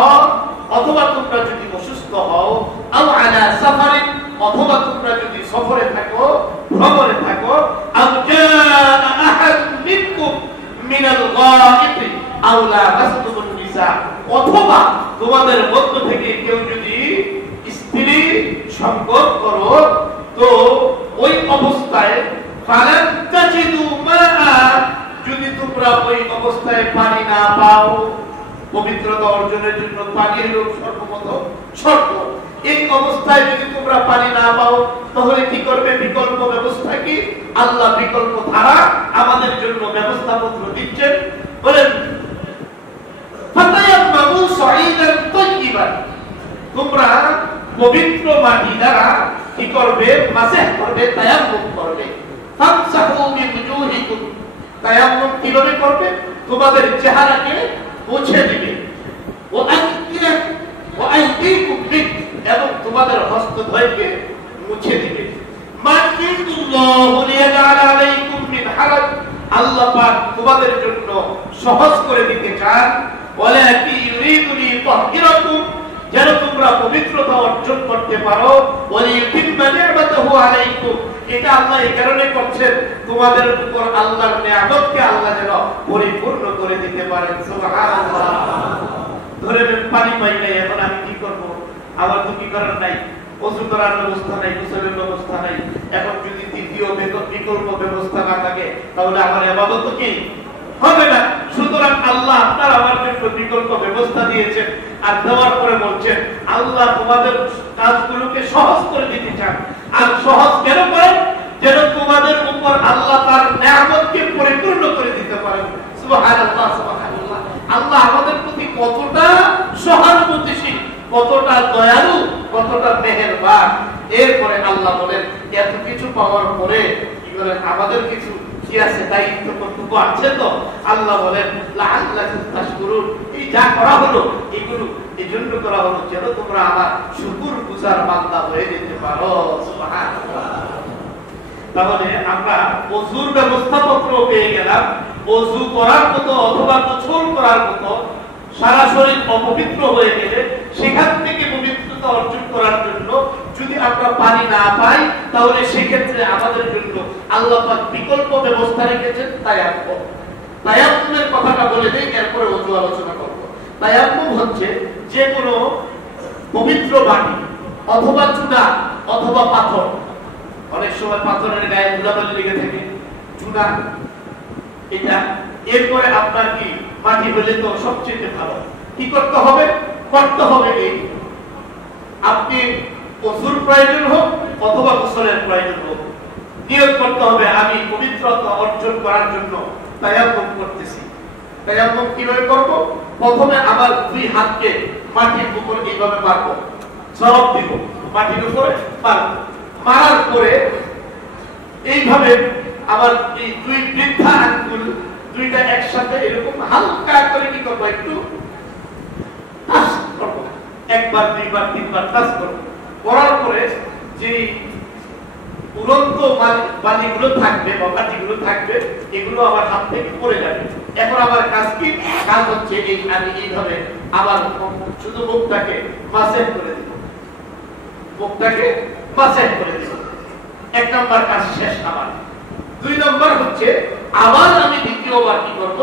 অথবা তোমরা যদি অসুস্থ হও, আও আলা সাফারিন, অথবা তোমরা যদি সফরে থাকো, ভ্রমণে থাকো, আও জাআ আহাদ মিনকুম মিনাল গায়িব আও লামাসতুমুন নিসা, অথবা তোমাদের মধ্য থেকে কেউ যদি স্ত্রী সঙ্গত করো, তো ওই অবস্থায় ফালান তাজিদু মাআ, যদি তোমরা ওই অবস্থায় পানি না পাও, পবিত্রতা অর্জনের জন্য পানি হলো সর্বপ্রথম শর্ত। এই অবস্থায় যদি তোমরা পানি না পাও, তাহলে কি করবে? বিকল্প ব্যবস্থা কি? আল্লাহ বিকল্প ধারা আমাদের জন্য ব্যবস্থাপত্র দিচ্ছেন। বলেন ফাতায়াম্মামু সাঈদান তাইয়িবান, তোমরা পবিত্র মাটি দ্বারা কি করবে? মাসহ করবে, তায়াম্মুম করবে। ফামসাহু বিওজুহিকুম, তায়াম্মুম কিভাবে করবে? তোমাদের চেহারাকে মুছে দিবে। ওয়া আইদিকুম বিক, এবং তোমাদের হস্তদ্বয়কে মুছে দিবে। মাইয়ুরিদুল্লাহু লিয়াজআলা আলাইকুম মিন হারাজ, আল্লাহ পাক তোমাদের জন্য সহজ করে দিতে চান। ওয়ালাকি ইউরিদু লিতাহহিরাকুম, যেন তোমরা পবিত্রতা অর্জন করতে পারো। ওয়ালিউতিম্মা নি'মাতাহু আলাইকুম, এটা আল্লাহ এই কারণে করছেন তোমাদের উপর আল্লাহর নিয়ামতকে আল্লাহ যেন পরিপূর্ণ করে দিতে পারেন। সুবহানাল্লাহ। ধরে পানি পাই নাই, এখন আমি কি করব? আমার তো কি করার নাই, ওযু করার ব্যবস্থা নাই, গোসলের ব্যবস্থা নাই। এখন যদি দ্বিতীয় বিকল্প ব্যবস্থা না থাকে, তাহলে আমার ইবাদত কি হবে না। সুতরাং আল্লাহ আপনার আমার জন্য বিকল্প ব্যবস্থা দিয়েছেন, আর দেওয়ার পরে বলছেন আল্লাহ তোমাদের কাজগুলোকে সহজ করে দিতে চান। আর সহজ কেন করেন? যেন তোমাদের উপর আল্লাহ তার নিয়ামতকে পরিপূর্ণ করে দিতে পারেন। সুবহানাল্লাহ, সুবহানাল্লাহ। আল্লাহ আমাদের প্রতি কতটা সহানুভূতিশীল, কতটা দয়ালু, কতটা মেহেরবান। এরপরে আল্লাহ বলেন এত কিছু পাওয়ার পরে কি বলেন আমাদের কিছু কি আছে, দায়িত্ব কর্তব্য আছে তো। আল্লাহ বলেন লাআল্লাকুম তাশকুরুন, এই যা করা হলো এগুলো এই জন্য করা হলো যেন তোমরা আমার শুকরগুজার বান্দা হয়ে যেতে পারো। সুবহানাল্লাহ। তাহলে আমরা ওযুর ব্যবস্থাপত্র পেয়ে গেলাম। ওযু করার মতো অথবা গোসল করার মতো সারা শরীর অপবিত্র হয়ে গেলে সেখান থেকে পবিত্রতা অর্জন করার জন্য যদি আমরা পানি না পাই, তাহলে সেক্ষেত্রে আমাদের জন্য আল্লাহ পাক বিকল্প ব্যবস্থা রেখেছেন তায়াম্মুম। তায়াম্মুমের কথাটা বলে দেই, এরপরে ওযু আলোচনা করব। তায়াম্মুম হচ্ছে যে কোনো পবিত্র মাটি অথবা চুনা অথবা পাথর, অনেক সময় পাথরের গায়ে ধুলাবালি লেগে থাকে, চুনা এটা, এরপরে আপনার কি মাটি হলে তো সবচেয়ে ভালো। কি করতে হবে? করতে হবে এই আপনি ওযুর প্রয়োজন হোক অথবা গোসলের প্রয়োজন হোক, নিয়ত করতে হবে আমি পবিত্রতা অর্জন করার জন্য তায়াম্মুম করতেছি। তায়াম্মুম কিভাবে করব? প্রথমে আমার দুই হাতকে মাটির উপর এইভাবে মারব, ঝরপ দিব, মাটির উপরে মারব। মারার পরে এইভাবে আমার এই দুই বৃদ্ধা আঙ্গুল দুইটা একসাথে এরকম হালকা করে কি করবো, একটু টাচ করবো, একবার দুইবার তিনবার টাচ করবো। করার পরে যে উড়ন্ত বালিগুলো থাকবে বা মাটিগুলো থাকবে এগুলো আমার হাত থেকে পড়ে যাবে। এখন আমার কাজ কি? কাজ হচ্ছে এই আমি এইভাবে আবার শুধু মুখটাকে মাসেজ করে দিব, মুখটাকে মাসেজ করে দিব। এক নম্বর কাজ শেষ আমার। দুই নম্বর হচ্ছে আবার আমি দ্বিতীয়বার কি করব?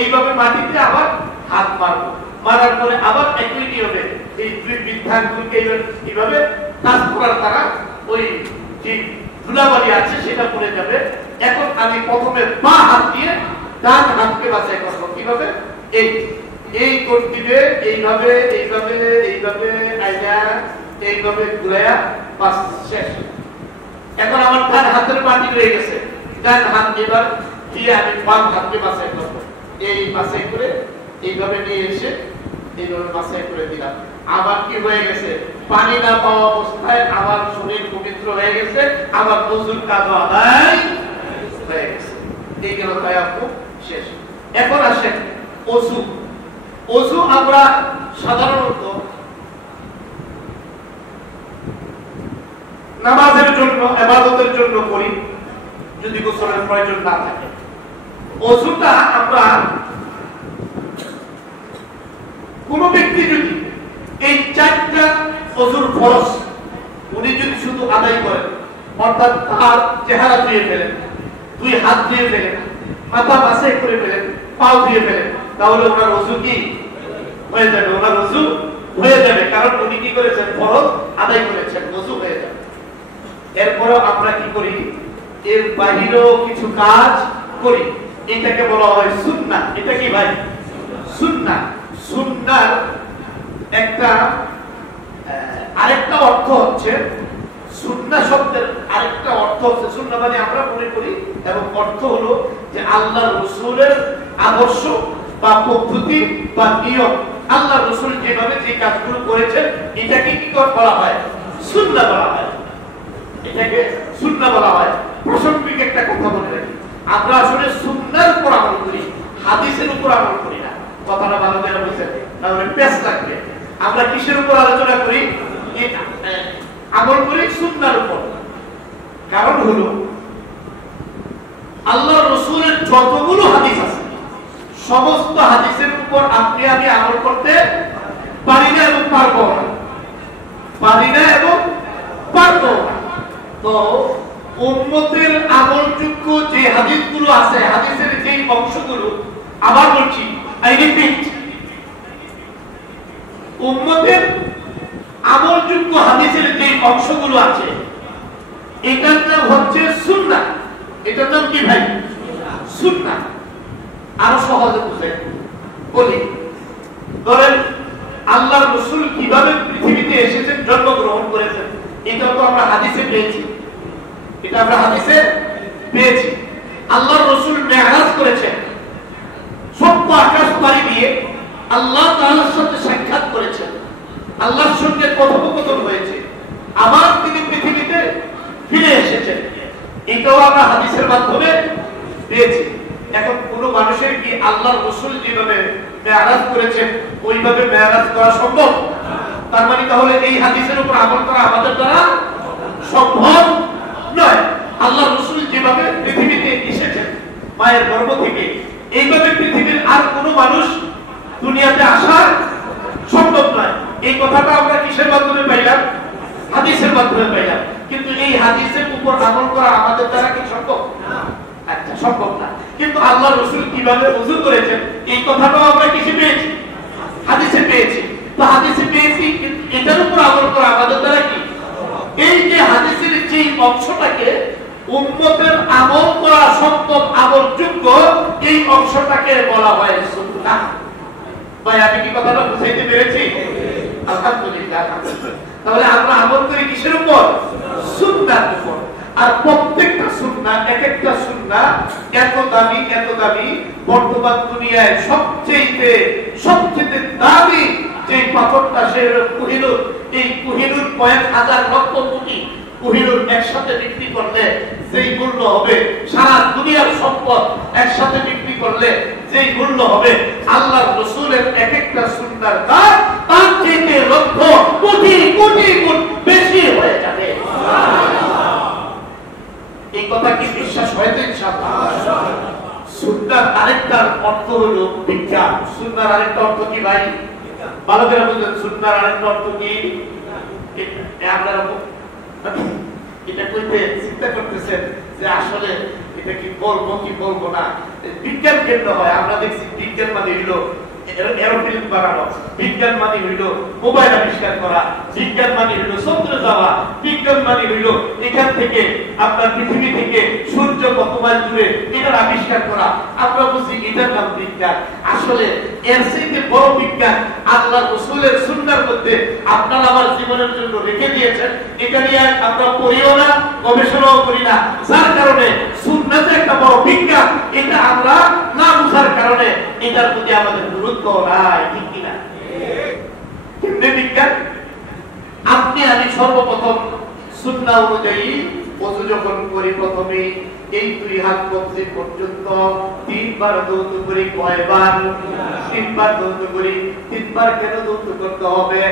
এইভাবে মাটিতে আবার হাত মারবো। মারার পরে আবার একই নিয়মে এই দুই বৃদ্ধাঙ্গুলকে এইভাবে টাচ করার দ্বারা ওই যে ধুলাবালি আছে সেটা পড়ে যাবে। এখন আমি প্রথমে বাঁ হাত দিয়ে ডান হাতকে বাছাই করবো। কিভাবে? এই এই কোট দিবে, এইভাবে এইভাবে এইভাবে আইনা এইভাবে ঘুরাইয়া বাস শেষ। এখন আমার ডান হাতের মাটি রয়ে গেছে, ডান হাত এবার দিয়ে আমি বাম হাতকে বাছাই করবো। এই বাছাই করে এইভাবে নিয়ে এসে এইভাবে বাছাই করে দিলাম। আবার কি হয়ে গেছে? পানি না পাওয়া অবস্থায় আমার শরীর পবিত্র হয়ে গেছে, আমার ওযুর কাজ আদায় হয়ে গেছে। এই গেল তায়াম্মুম শেষ। এখন আসেন ওযু। ওযু আমরা সাধারণত নামাজের জন্য, ইবাদতের জন্য করি যদি গোসলের প্রয়োজন না থাকে। ওযুটা আমরা কোন ব্যক্তি যদি এই চারটা ওযুর ফরজ উনি যদি শুধু আদায় করেন, অর্থাৎ তার চেহারা ধুয়ে ফেলেন, দুই হাত ধুয়ে ফেলেন, মাথা বাছাই করে ফেলেন, পাও ধুয়ে ফেলেন, তাহলে ওনার ওযু কি হয়ে যাবে? ওনার ওযু হয়ে যাবে, কারণ উনি কি করেছেন? ফরজ আদায় করেছেন, ওযু হয়ে যাবে। এরপরও আমরা কি করি? এর বাহিরেও কিছু কাজ করি, এটাকে বলা হয় সুন্নাহ। এটা কি ভাই? সুন্নাহ। সুন্নাহর একটা আরেকটা অর্থ হচ্ছে, সুন্নাহ শব্দের আরেকটা অর্থ হচ্ছে, সুন্নাহ মানে আমরা মনে করি এবং অর্থ হলো যে আল্লাহর রাসূলের আদর্শ বা পদ্ধতি বা নিয়ম, আল্লাহর রাসূল যেভাবে যে কাজগুলো করেছেন এটাকে কি বলা হয়? সুন্নাহ বলা হয়। এটাকে সুন্নাহ বলা হয়। প্রাসঙ্গিক একটা কথা বলে রাখি, আমরা আসলে সুন্নাহর উপর আমল করি, হাদিসের উপর আমল করি না। কথাটা ভালো করে বুঝছেন? তাহলে পেশ লাগবে। আমরা কিসের উপর আলোচনা করি? আমল করি সুন্নাহর উপর। কারণ হলো আল্লাহর রাসূলের যতগুলো হাদিস আছে সমস্ত হাদিসের উপর আপনি আমি আমল করতে পারি না এবং পারবো না, পারি না এবং পারবো না। তো উম্মতের আমলযোগ্য যে হাদিসগুলো আছে, হাদিসের যে অংশগুলো, আবার বলছি, আই রিপিট, উম্মতের আমলযোগ্য হাদিসের যে অংশগুলো আছে এটার নাম হচ্ছে সুন্নাহ। এটার নাম কি ভাই? সুন্নাহ। আরো সহজে বুঝাই বলি। ধরেন আল্লাহর রাসূল কিভাবে পৃথিবীতে এসেছেন, জন্মগ্রহণ করেছেন, এটা তো আমরা হাদিসে পেয়েছি। এটা আমরা হাদিসে পেয়েছি। আল্লাহর রাসূল মেরাজ করেছেন, সপ্ত আকাশ পাড়ি দিয়ে আল্লাহ তাআলার সাথে সাক্ষাৎ করেছেন, আল্লাহর সঙ্গে কথোপকথন হয়েছে, আবার তিনি পৃথিবীতে ফিরে এসেছেন। এটাও আমরা হাদিসের মাধ্যমে পেয়েছি। এখন কোন মানুষের কি আল্লাহর রাসূল যেভাবে মেরাজ করেছেন ওইভাবে মেরাজ করা সম্ভব? তার মানে তাহলে এই হাদিসের উপর আমল করা আমাদের দ্বারা সম্ভব নয়। আল্লাহর রাসূল যেভাবে পৃথিবীতে এসেছেন মায়ের গর্ভ থেকে, এইভাবে পৃথিবীর আর কোন মানুষ দুনিয়াতে আসা সম্ভব নয়। এই কথাটা আমরা কিসের মাধ্যমে পাইলাম? হাদিসের মাধ্যমে পাইলাম। কিন্তু এই হাদিসের উপর আমল করা আমাদের দ্বারা কি সম্ভব? আচ্ছা, সম্ভব না। কিন্তু আল্লাহর রাসূল কিভাবে ওযু করেছেন এই কথাটাও আমরা কিসে পেয়েছি? হাদিসে পেয়েছি। তো হাদিসে পেয়েছি, কিন্তু এটার উপর আমল করা আমাদের দ্বারা কি? এই যে হাদিসের যে অংশটাকে উম্মতের আমল করা সম্ভব, আমলযোগ্য, এই অংশটাকে বলা হয় সুন্নাহ। ভাই আমি কি কথাটা বুঝাইতে পেরেছি? আলহামদুলিল্লাহ। তাহলে আমরা আমল করি কিসের উপর? সুন্নাহর উপর। আর প্রত্যেকটা সুন্নাহ, এক একটা সুন্নাহ এত দামি, এত দামি। বর্তমান দুনিয়ায় সবচেয়ে দামি যে পাথরটা, সে কোহিনুর। এই কোহিনুর কয়েক হাজার লক্ষ কোটি কোহিনুর একসাথে বিক্রি করলে যেই মূল্য হবে, সারা দুনিয়ার সম্পদ একসাথে বিক্রি করলে যেই মূল্য হবে, আল্লাহর রাসূলের এক একটা সুন্নাহর দাম তার চেয়ে লক্ষ কোটি কোটি গুণ বেশি হয়ে যাবে। এই কথা কি বিশ্বাস হয়েছে? ইনশাআল্লাহ। সুন্নাহর আরেকটা অর্থ হলো বিজ্ঞান। সুন্নাহর আরেকটা অর্থ কি ভাই? ভালো করে বুঝুন। সুন্নাহর আরেকটা অর্থ কি? আপনারা এটা কইতে চিন্তা করতেছেন যে আসলে এটা কি বলবো কি বলবো না। বিজ্ঞান কেন্দ্র হয়। আমরা দেখছি বিজ্ঞান মানে হইলো এরোপ্লেন বানানো, বিজ্ঞান মানে হইল মোবাইল আবিষ্কার করা, বিজ্ঞান মানে হইল চন্দ্রে যাওয়া, বিজ্ঞান মানে হইল এখান থেকে আপনার পৃথিবী থেকে সূর্য কত মাইল দূরে এটার আবিষ্কার করা। আমরা বুঝি এটার নাম বিজ্ঞান। আসলে এর চাইতে বড় বিজ্ঞান আল্লাহর রাসূলের সুন্নাহর মধ্যে আপনার আমার জীবনের জন্য রেখে দিয়েছেন। এটা নিয়ে আমরা পড়িও না, গবেষণাও করি না, যার কারণে সুন্নাহ একটা বড় বিজ্ঞান, এটা আমরা না বুঝার কারণে এটার প্রতি আমাদের গুরুত্ব নাই। ঠিক কিনা? কেমনে বিজ্ঞান? আপনি আমি সর্বপ্রথম সুন্নাহ অনুযায়ী ওযু যখন করি, প্রথমে এই দুই হাত কবজি পর্যন্ত তিনবার দৌত করি। কয়বার? তিনবার দৌত করি। তিনবার কেন দৌত করতে হবে?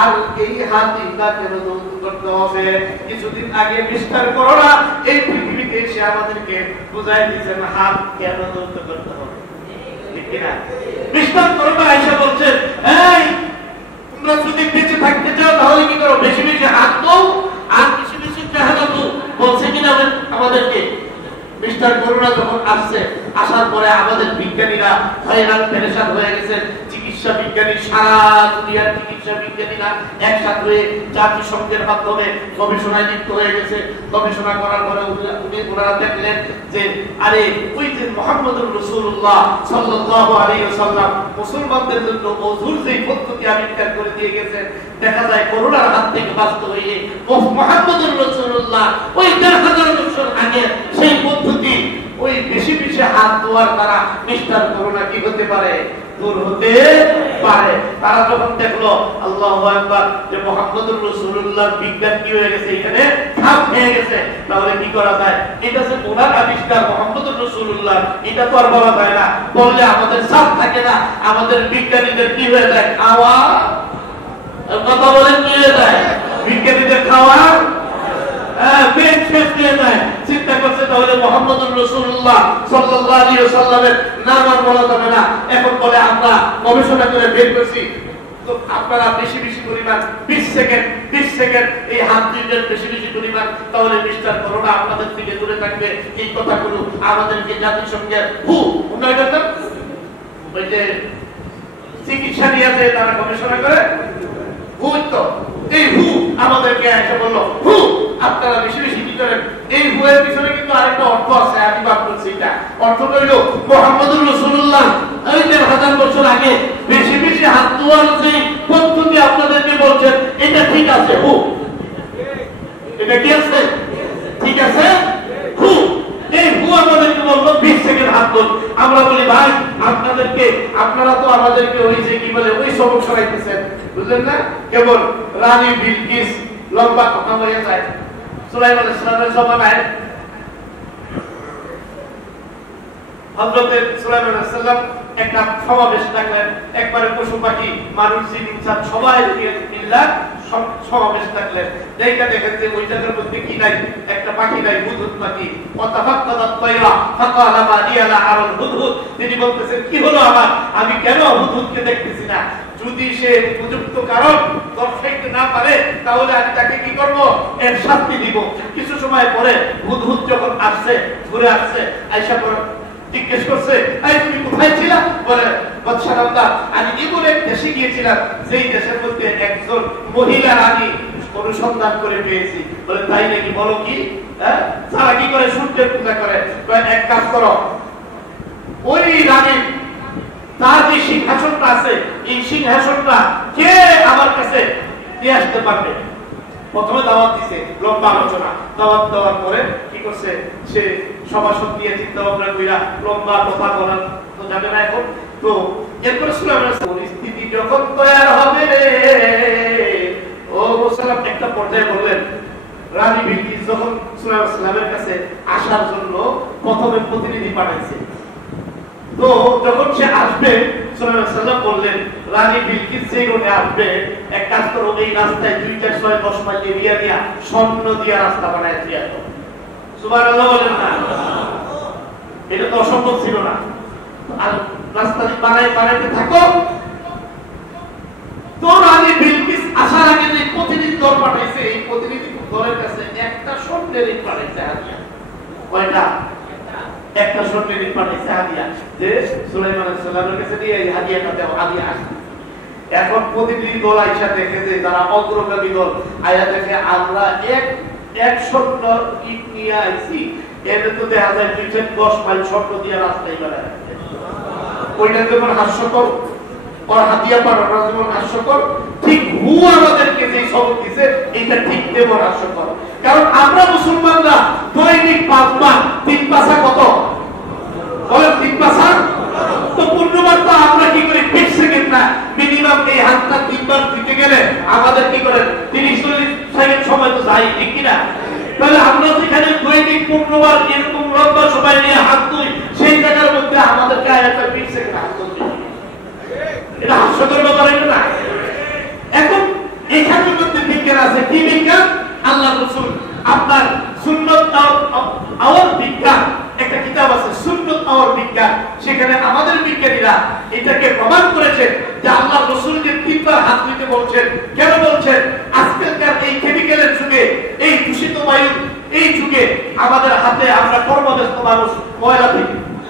আর এই হাত তিনবার কেন দৌত করতে হবে? কিছুদিন আগে মিস্টার করোনা এই পৃথিবীতে এসে আমাদেরকে বুঝাই দিয়েছেন হাত কেন দৌত করতে হবে। ঠিক কিনা? মিস্টার করোনা এসে বলছেন, এই তোমরা যদি বেঁচে থাকতে চাও তাহলে কি করো? বেশি বেশি হাত দাও আর বেশি বেশি চেহারা দাও। বলছে কিনা আমাদেরকে? মিস্টার করোনা যখন আসছে, আসার পরে আমাদের বিজ্ঞানীরা হয়রান পেরেশান হয়ে গেছেন। চিকিৎসা বিজ্ঞানী, সারা দুনিয়ার চিকিৎসা বিজ্ঞানীরা একসাথে হয়ে জাতিসংঘের মাধ্যমে গবেষণায় লিপ্ত হয়ে গেছে। গবেষণা করার পরে ওনারা দেখলেন যে আরে ওই যে মুহাম্মদুর রাসূলুল্লাহ সাল্লাল্লাহু আলাইহি ওয়াসাল্লাম মুসলমানদের জন্য ওযুর যে পদ্ধতি আবিষ্কার করে দিয়ে গেছেন, দেখা যায় করোনার হাত থেকে বাঁচতে হইলে মুহাম্মদুর রাসূলুল্লাহ ওই ১০০০ বছর আগে সেই পদ্ধতি, ওই বেশি বেশি হাত ধোয়ার দ্বারা মিস্টার করোনা কি হতে পারে? দূর হতে পারে। তারা যখন দেখলো আল্লাহু আকবার যে মুহাম্মদুর রাসূলুল্লাহ বিজ্ঞান কি হয়ে গেছে, এখানে ঠাপ হয়ে গেছে, তাহলে কি করা যায়? এটা যে ওনার আবিষ্কার মুহাম্মদুর রাসূলুল্লাহ, এটা তো আর বলা যায় না। বললে আমাদের সাথ থাকে না। আমাদের বিজ্ঞানীদের কি হয়ে যায়? খাওয়া, কথা বলেন কি হয়ে যায়? বিজ্ঞানীদের খাওয়া পেট শেষ হয়ে যায়। চিন্তা করছে তাহলে মুহাম্মদুর রাসূলুল্লাহ সাল্লাল্লাহু আলাইহি ওয়াসাল্লামের নাম আর বলা যাবে না। এখন বলে আমরা গবেষণা করে বের করছি, তো আপনারা বেশি বেশি পরিমাণ 20 সেকেন্ড এই হাত দুইজন বেশি বেশি পরিমাণ, তাহলে মিস্টার করোনা আপনাদের থেকে দূরে থাকবে। এই কথাগুলো আমাদেরকে জাতিসংঘের উন্নয়ন ওই যে চিকিৎসা নিয়ে যে তারা গবেষণা করে তো এই আমাদেরকে এসে বললো আপনারা বেশি বেশি কি করেন। এই এর পিছনে কিন্তু আরেকটা অর্থ আছে, আমি বাদ করছি। এটা অর্থ হইল মুহাম্মদুর রাসূলুল্লাহ মাহবুব। আমরা বলি ভাই আপনাদেরকে, আপনারা তো আমাদেরকে ওই যে কি বলে ওই সবক শোনাইতেছেন, বুঝলেন না? কেবল রানী বিলকিস লম্বা কথা হয়ে যায়। সুলাইমান আলাইহিস সালামের জমানায় হযরত সুলাইমান আলাইহিস সালাম একটা সমাবেশ ডাকলেন, একবারে পশু পাখি মানুষ জিন ইনসান সবাই মিল্লা সমাবেশ ডাকলেন। দেখা দেখেন যে ওই জায়গার মধ্যে কি নাই, একটা পাখি নাই, হুদহুদ পাখি। ওয়াতাফাক্কাদাত তায়রা ফাকালা মা ইয়ালা আরুল হুদহুদ। তিনি বলতেছেন কি হলো আমার, আমি কেন হুদহুদকে দেখতেছি না? যদি সে উপযুক্ত কারণ দর্শাইতে না পারে তাহলে আমি তাকে কি করব, এর শাস্তি দিব। কিছু সময় পরে হুদহুদ যখন আসছে, ঘুরে আসছে, আয়েশা জিজ্ঞেস করছে এই তুমি কোথায় ছিলা? বলে বাদশা নামদার আমি এমন এক দেশে গিয়েছিলাম যেই দেশের মধ্যে একজন মহিলা রানী অনুসন্ধান করে পেয়েছি। বলে তাই নাকি? বলো কি? হ্যাঁ, তারা কি করে সূর্যের পূজা করে। এক কাজ করো, ওই রানীর তার যে সিংহাসনটা আছে এই সিংহাসনটা কে আমার কাছে নিয়ে আসতে পারবে? প্রথমে দাওয়াত দিছে, লম্বা আলোচনা। দাওয়াত দেওয়ার পরে কি করছে, সে সভাসদ দিয়ে চিন্তা ভাবনা কইরা লম্বা কথা বলা তো যাবে না এখন। তো এরপরে সুলাইমান পরিস্থিতি যখন তৈরি হবে ও মুসাল্লাম একটা পর্যায়ে বললেন, রানী বিলকিস যখন সুলাইমান সালামের কাছে আসার জন্য প্রথমে প্রতিনিধি পাঠাইছে, তো যখন সে আসবে সুলাইমান সাল্লাম বললেন রানী বিলকিস যে রোডে আসবে এক কাজ করো, এই রাস্তায় 2-4-6-10 মাইল এরিয়া দিয়া স্বর্ণ দিয়া রাস্তা বানায় দিয়া দাও। সুবহানাল্লাহ বলেন না? এটা তো অসম্ভব ছিল না। আর রাস্তা বানাইতে থাকো। তো রানী বিলকিস আসার আগে যে প্রতিনিধি দল পাঠাইছে, এই প্রতিনিধি দলের কাছে একটা স্বর্ণের ইট পাঠাইছে হাদিয়া। কয়টা? একটা স্বর্ণের ইট পাঠাইছে হাদিয়া, যে সুলাইমান আলাইহিস সালামের কাছে দিয়ে এই হাদিয়াটা দাও, হাদিয়া আসছে। এখন প্রতিনিধি দল আইসা দেখে যে যারা অগ্রগামী দল আয়া দেখে আমরা এক স্বর্ণ ইট নিয়ে আইছি, এতে তো দেখা যায় 2-10 মাইল স্বর্ণ দিয়ে রাস্তায় বেড়ায়। ওইটা যেমন হাস্যকর, ওর হাতিয়া পাঠানো যেমন হাস্যকর, ঠিক হু আমাদেরকে যে সবক দিছে এটা ঠিক তেমন হাস্যকর। কারণ আমরা মুসলমানরা দৈনিক 5 বার 3 পাসা কত বলেন? 3 পাসা তো পূর্ণবার তো আমরা কি করি 20 সেকেন্ড না, মিনিমাম এই হাতটা 3 বার দিতে গেলে আমাদের কি করে 30-40 সেকেন্ড সময় তো যায়, ঠিক কি না? তাহলে আমরা যেখানে দৈনিক 15 বার এরকম লম্বা সময় নিয়ে হাত ধুই, সেই জায়গার মধ্যে আমাদেরকে আয়াটা 20 সেকেন্ড হাত ধুতে হবে। এটা হাস্যকর ব্যাপার না? এখন এখানের মধ্যে বিজ্ঞান আছে। কি বিজ্ঞান? আল্লাহ রাসূল আপনার সুন্নাত আওয়ার বিজ্ঞান একটা কিতাব আছে, সুন্নাত আওয়ার বিজ্ঞান। সেখানে আমাদের বিজ্ঞানীরা এটাকে প্রমাণ করেছেন যে আল্লাহ রাসূল যে 3 বার হাত ধুইতে বলছেন। কেন বলছেন? আজকালকার এই কেমিক্যালের যুগে, এই দূষিত বায়ু এই যুগে আমাদের হাতে আমরা কর্মব্যস্ত মানুষ, ময়লা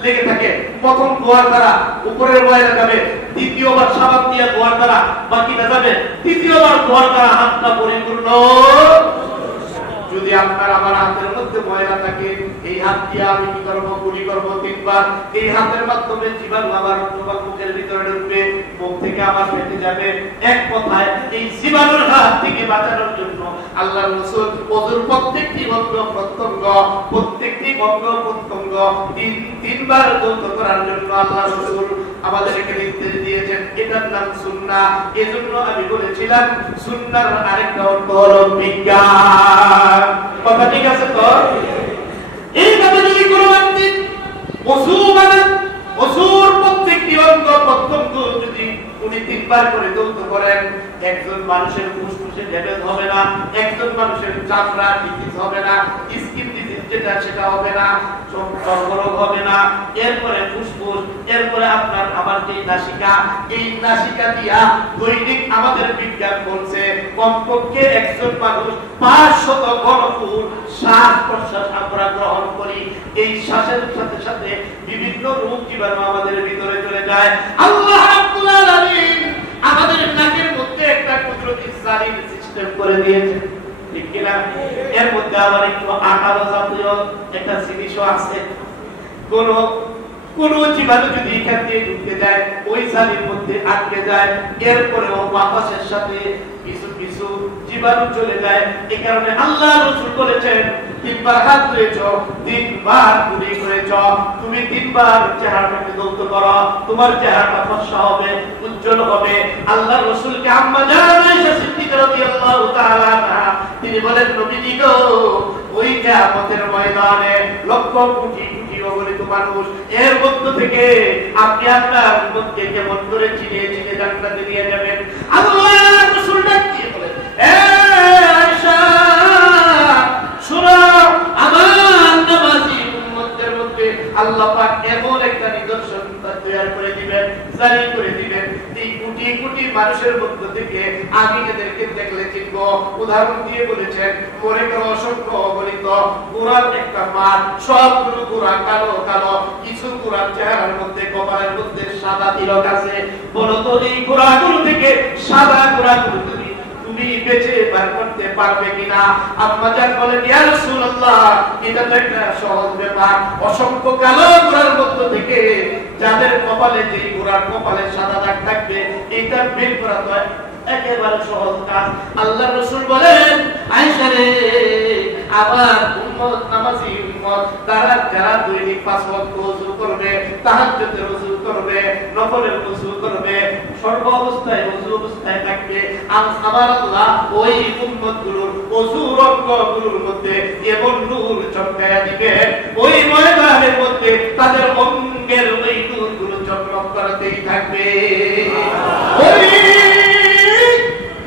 লেগে থাকে। প্রথম ধোয়ার দ্বারা উপরের ময়লা যাবে, দ্বিতীয়বার সাবান দিয়ে ধোয়ার দ্বারা বাকিটা যাবে, তৃতীয়বার ধোয়ার দ্বারা হাতটা পরিপূর্ণ। যদি আপনার আমার হাতের মধ্যে ময়লা থাকে, এই হাত দিয়ে আমি কি করবো? কুলি করবো 3 বার। এই হাতের মাধ্যমে জীবাণু আমার মুখের ভিতরে ঢুকবে, মুখ থেকে আমার পেটে যাবে। এক কথায় এই জীবাণুর হাত থেকে বাঁচানোর জন্য আল্লাহ রাসূল ওযুর প্রত্যেকটি অঙ্গ প্রত্যঙ্গ তিন বার যৌথ করার জন্য আল্লাহ রাসূল আমাদেরকে নির্দেশ দিয়েছেন। এটার নাম সুন্নাহ। এজন্য আমি বলেছিলাম সুন্নাহর আরেকটা অর্থ হলো বিজ্ঞান। কথা ঠিক আছে তো? এইভাবে যদি কোনো ব্যক্তি ওযু বানান, ওযুর প্রত্যেকটি অঙ্গ প্রত্যঙ্গ যদি উনি 3 বার করে যৌথ করেন, একজন মানুষের ফুসফুসে ড্যামেজ হবে না, একজন মানুষের চামড়া ডিজিজ হবে না, স্কিন ডিজিজ যেটা সেটা হবে না, চর্মরোগ হবে না। এরপরে ফুসফুস, এরপরে আপনার আমার যে নাসিকা, এই নাসিকা দিয়া দৈনিক আমাদের বিজ্ঞান বলছে কমপক্ষে একজন মানুষ 500 ঘনফুট শ্বাস প্রশ্বাস আমরা গ্রহণ করি। এই শ্বাসের সাথে সাথে বিভিন্ন রোগ জীবাণু আমাদের ভিতরে চলে যায়। আল্লাহ রাব্বুল আলামিন আমাদের নাকের মধ্যে একটা কুদরতি সারিন সিস্টেম করে দিয়েছে, ঠিক কি না? এর মধ্যে আবার একটু আঠালো জাতীয় একটা জিনিসও আছে। কোন জীবাণু যদি এখান দিয়ে ঢুকতে যায়, ওই সারির মধ্যে আটকে যায়, এরপরেও বাতাসের সাথে কিছু কিছু জীবাণু চলে যায়। এই কারণে আল্লাহ রাসূল বলেছেন তিনবার হাত ধুয়েছ, তিনবার কুলি করেছ, তুমি তিনবার চেহারাটাকে দৌত করো, তোমার চেহারাটা ফর্সা হবে, উজ্জ্বল হবে। আল্লাহ রাসূলকে আম্মা জান আয়েশা সিদ্দিকা রাদিয়াল্লাহু তাআলা আনহা তিনি বলেন, নবীজি গো, ওই কিয়ামতের ময়দানে লক্ষ কোটি কোটি অগণিত মানুষ, এর মধ্য থেকে আপনি আপনার উম্মতকে কেমন করে চিনে চিনে জান্নাতে নিয়ে যাবেন? আল্লাহ রাসূল ডাক দিয়ে বলেন, এ আয়েশা শোনো, আমার নামাজি উম্মতের মধ্যে আল্লাহ পাক এমন একটা নিদর্শন তৈরি করে দিবেন, জারি করে দিবেন, এই কোটি কোটি মানুষের মধ্য থেকে আমি এদেরকে দেখলে চিনব। উদাহরণ দিয়ে বলেছেন, মনে করো অসংখ্য অগণিত ঘোড়ার একটা মাঠ, সবগুলো ঘোড়া কালো কালো, কিছু ঘোড়ার চেহারার মধ্যে কপালের মধ্যে সাদা তিলক আছে। বলো তো এই ঘোড়াগুলো থেকে সাদা ঘোড়াগুলো তুমি বেঁচে বার করতে পারবে কিনা? আম্মা জান বলেন, ইয়া রাসূলুল্লাহ, এটা তো একটা সহজ ব্যাপার। অসংখ্য কালো ঘোড়ার মধ্য থেকে যাদের কপালে, যে ঘোড়ার কপালে সাদা দাগ থাকবে, এটা বের করা তো একেবারে সহজ কাজ। আল্লাহ রাসূল বলেন, আয়েশা রে, আমার উম্মত নামাজি উম্মত তারা যারা দৈনিক 5 ওয়াক্ত ওযু করবে, তাহাজ্জুদের ওযু করবে, নফলের ওযু করবে, সর্ব অবস্থায় ওযু অবস্থায় থাকবে, আমার আল্লাহ ওই উম্মতগুলোর ওযু রঙ্গগুলোর মধ্যে এমন নূর চমকায়া দিবে, ওই ময়দানের মধ্যে তাদের অঙ্গের ওই নূরগুলো চমক করতেই থাকবে। ওই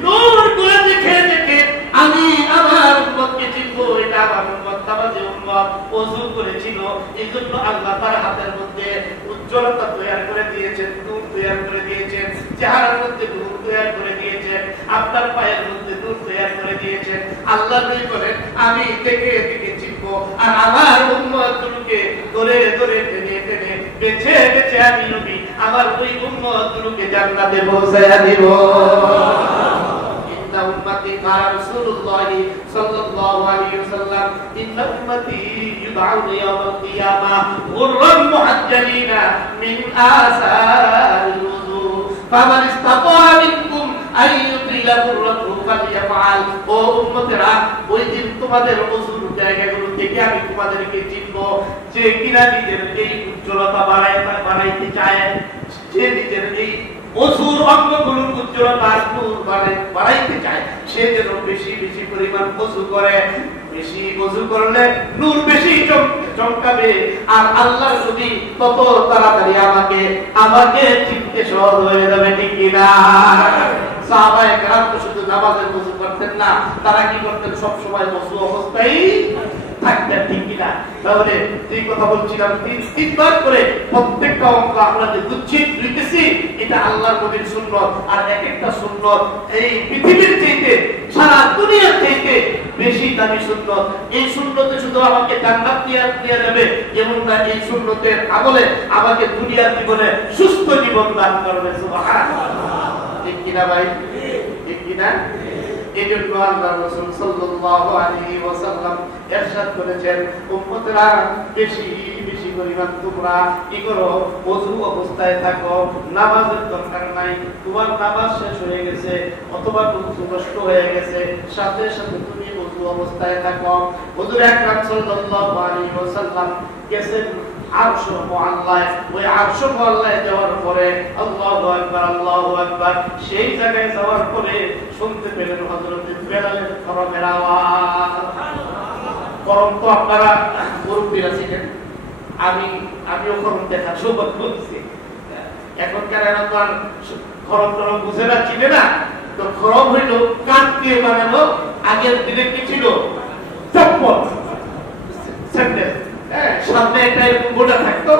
নূরগুলো দেখে দেখে আমি আমার উম্মতকে চিনবো, এটা আমার উম্মত নামাজি উম্মত, ওযু করেছিল, এইজন্য আল্লাহ তার হাতের মধ্যে উজ্জ্বলতা তৈরি করে দিয়েছেন, নূর তৈরি করে দিয়েছেন, চেহারার মধ্যে নূর তৈরি করে দিয়েছেন, আপনার পায়ের মধ্যে নূর তৈরি করে দিয়েছেন। আল্লাহ নবী বলেন, আমি দেখে দেখে চিনবো, আর আমার উম্মতগুলোকে ধরে ধরে টেনে টেনে বেছে বেছে আমি নবী আমার ওই উম্মতগুলোকে জান্নাতে পৌঁছায়া দিব। উম্মতি قال رسول الله صلى الله عليه وسلم ان امتي يدعون يوم القيامه غرا محجلين من آثار الوضوء فمن استطاع منكم ان يطيل غرته فليفعل। ও উম্মতেরা, ওই দিন তোমাদের ওযুর জায়গাগুলো থেকে আমি তোমাদেরকে চিনব, যে কিনা নিজের এই উজ্জ্বলতা বাড়াইতে চায়, যে নিজের এই ওযুর অঙ্গগুলোর উজ্জ্বলতা নূর বাড়াইতে চায়, সে যেন বেশি বেশি পরিমাণ ওযু করে। বেশি ওযু করলে নূর বেশি চমকাবে, আর আল্লাহর নবী তত তাড়াতাড়ি আমাকে চিনতে সহজ হয়ে যাবে, ঠিক কি না? সাহাবায়ে কেরাম তো শুধু নামাজের ওযু করতেন না, তারা কি করতেন? সব সময় ওযু অবস্থায় থাকতেন, ঠিক কি না? তাহলে এই কথা বলছিলাম, তিনবার করে প্রত্যেকটা অঙ্গ আমরা যে ধুইতেছি, এটা আল্লাহর নবীর সুন্নত। আর এক একটা সুন্নত এই পৃথিবীর চাইতে, সারা দুনিয়ার চাইতে বেশি দামি সুন্নত। এই সুন্নতে শুধু আমাকে জান্নাত দিয়ে দেবে এমন না, এই সুন্নতের আমলে আমাকে দুনিয়ার জীবনে সুস্থ জীবন দান করবে। সুবহানাল্লাহ, ঠিক কি না ভাই? ঠিক কি না? এজন্য আল্লাহ রাসূল সাল্লাল্লাহু আলাইহি ওয়াসাল্লাম ইরশাদ করেছেন, উম্মতরা বেশি বেশি পরিমাণ তোমরা কি করো? ওযু অবস্থায় থাকো। নামাজের দরকার নাই, তোমার নামাজ শেষ হয়ে গেছে অথবা ওযু নষ্ট হয়ে গেছে, সাথে সাথে তুমি ওযু অবস্থায় থাকো। হুজুর আকরাম সাল্লাল্লাহু আলাইহি ওয়াসাল্লাম গেছেন আরশ মুআল্লায়, ওই আরশ মুআল্লায় যাওয়ার পরে আল্লাহু আকবার আল্লাহু আকবার, সেই জায়গায় যাওয়ার পরে শুনতে পেলেন হযরত বেলালের করমের আওয়াজ। করম তো আপনারা মুরব্বিরা ছিলেন, আমিও করম দেখা সৌভাগ্য হয়েছে। এখনকার এরা তো আর করম বুঝে না, চিনে না। তো করম হইল কাঠ দিয়ে বানানো, আগের দিনে কি ছিল? চপ্পল, স্যান্ডেল, সামনে একটা গোটা থাকতো,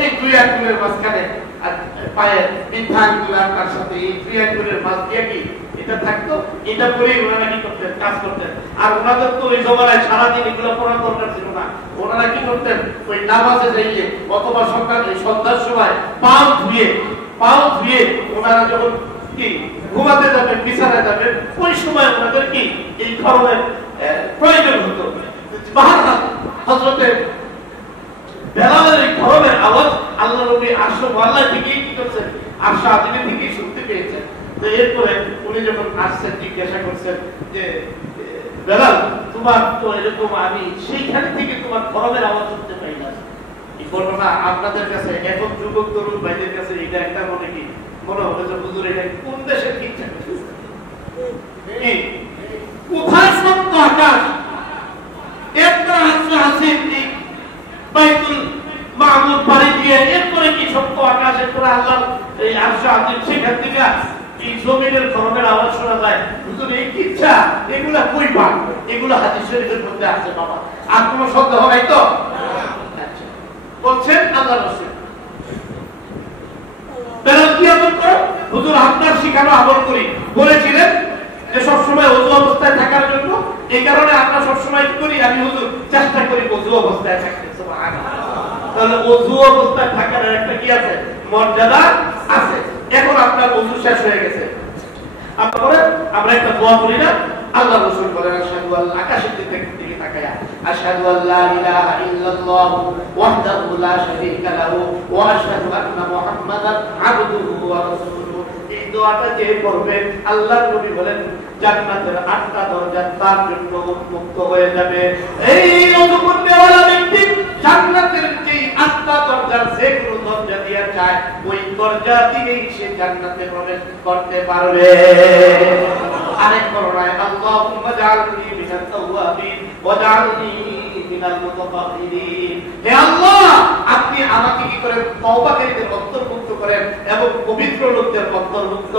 এই দুই আঙ্গুলের মাঝখানে, আর পায়ের বৃদ্ধা আঙ্গুল আর তার সাথে এই দুই আঙ্গুলের মাঝ দিয়ে কি এটা থাকতো। এটা পরেই ওনারা কি করতেন? কাজ করতেন। আর ওনাদের তো ওই জমানায় সারাদিন এগুলো পড়ার দরকার ছিল না। ওনারা কি করতেন? ওই নামাজে যাইয়ে অথবা সন্ধ্যার সময় পাও ধুয়ে ওনারা যখন কি ঘুমাতে যাবেন, বিছানায় যাবেন, ওই সময় ওনাদের কি এই ধরনের প্রয়োজন হতো। হযরতে বেলালের এই ধরনের আওয়াজ আল্লাহ নবী আরশ মুআল্লা থেকে কি করছেন? আরশ আজিমে থেকে শুনতে পেয়েছেন। তো এরপরে উনি যখন আসছেন, জিজ্ঞাসা করছেন যে বেলাল, তোমার তো এরকম আমি সেই আপনাদের কাছে এখন যুবক তরুণ ভাইদের কাছে এটা একটা মনে হবে যে হুজুর এটা কোন দেশের কিচ্ছা কোথায় সত্য আকাশ একটা হাসিন বাইতুল মাহমুদ পাড়ি দিয়ে এরপরে কি সত্য আকাশ এরপরে আল্লাহ এই আরশ আজিম সেখান থেকে এই জমিনের খরমের আওয়াজ শোনা যায় হুজুর এই কিচ্ছা এগুলা কই পান এগুলা হাদিস শরীফের মধ্যে আছে বাবা আর কোনো সন্দেহ নাই তো বলছেন আল্লাহ রাসূল তারা কি আমল করো হুজুর আপনার শিখানো আমল করি বলেছিলেন যে সব সময় ওযু অবস্থায় থাকার জন্য এই কারণে আমরা সব সময় কি করি আমি হুজুর চেষ্টা করি ওযু অবস্থায় থাকতে সুবহানাল্লাহ তাহলে ওযু অবস্থায় থাকার একটা কি আছে মর্যাদা আছে এখন আপনার ওযু শেষ হয়ে গেছে তারপরে আমরা একটা দোয়া করি না আল্লাহ রাসূল বলেন আশহাদু আল্লা আকাশের দিকে তাকায়া আশহাদু আল্লা ইলাহা ইল্লাল্লাহ ওয়াহদাহু লা শারীকা লাহু ওয়া আশহাদু আন্না মুহাম্মাদান আবদুহু ওয়া রাসূলুহু এই দোয়াটা যে পড়বে আল্লাহর নবী বলেন জান্নাতের 8টা দরজা তার জন্য উন্মুক্ত হয়ে যাবে এই ওযু করনেওয়ালা ব্যক্তি জান্নাতের যে 8টা দরজার যে কোনো দরজা দিয়ে যায় ওই দরজা দিয়েই সে জান্নাতে প্রবেশ করতে পারবে আরেক বর্ণনায় আল্লাহুম্মা জাআলনি মিনাত তাওয়াবিন ওয়া জাআলনি মিনাল মুতাতাহহিরিন হে আল্লাহ আপনি আমাকে কি করেন তওবাকারীদের অন্তর্ভুক্ত করেন এবং পবিত্র লোকদের অন্তর্ভুক্ত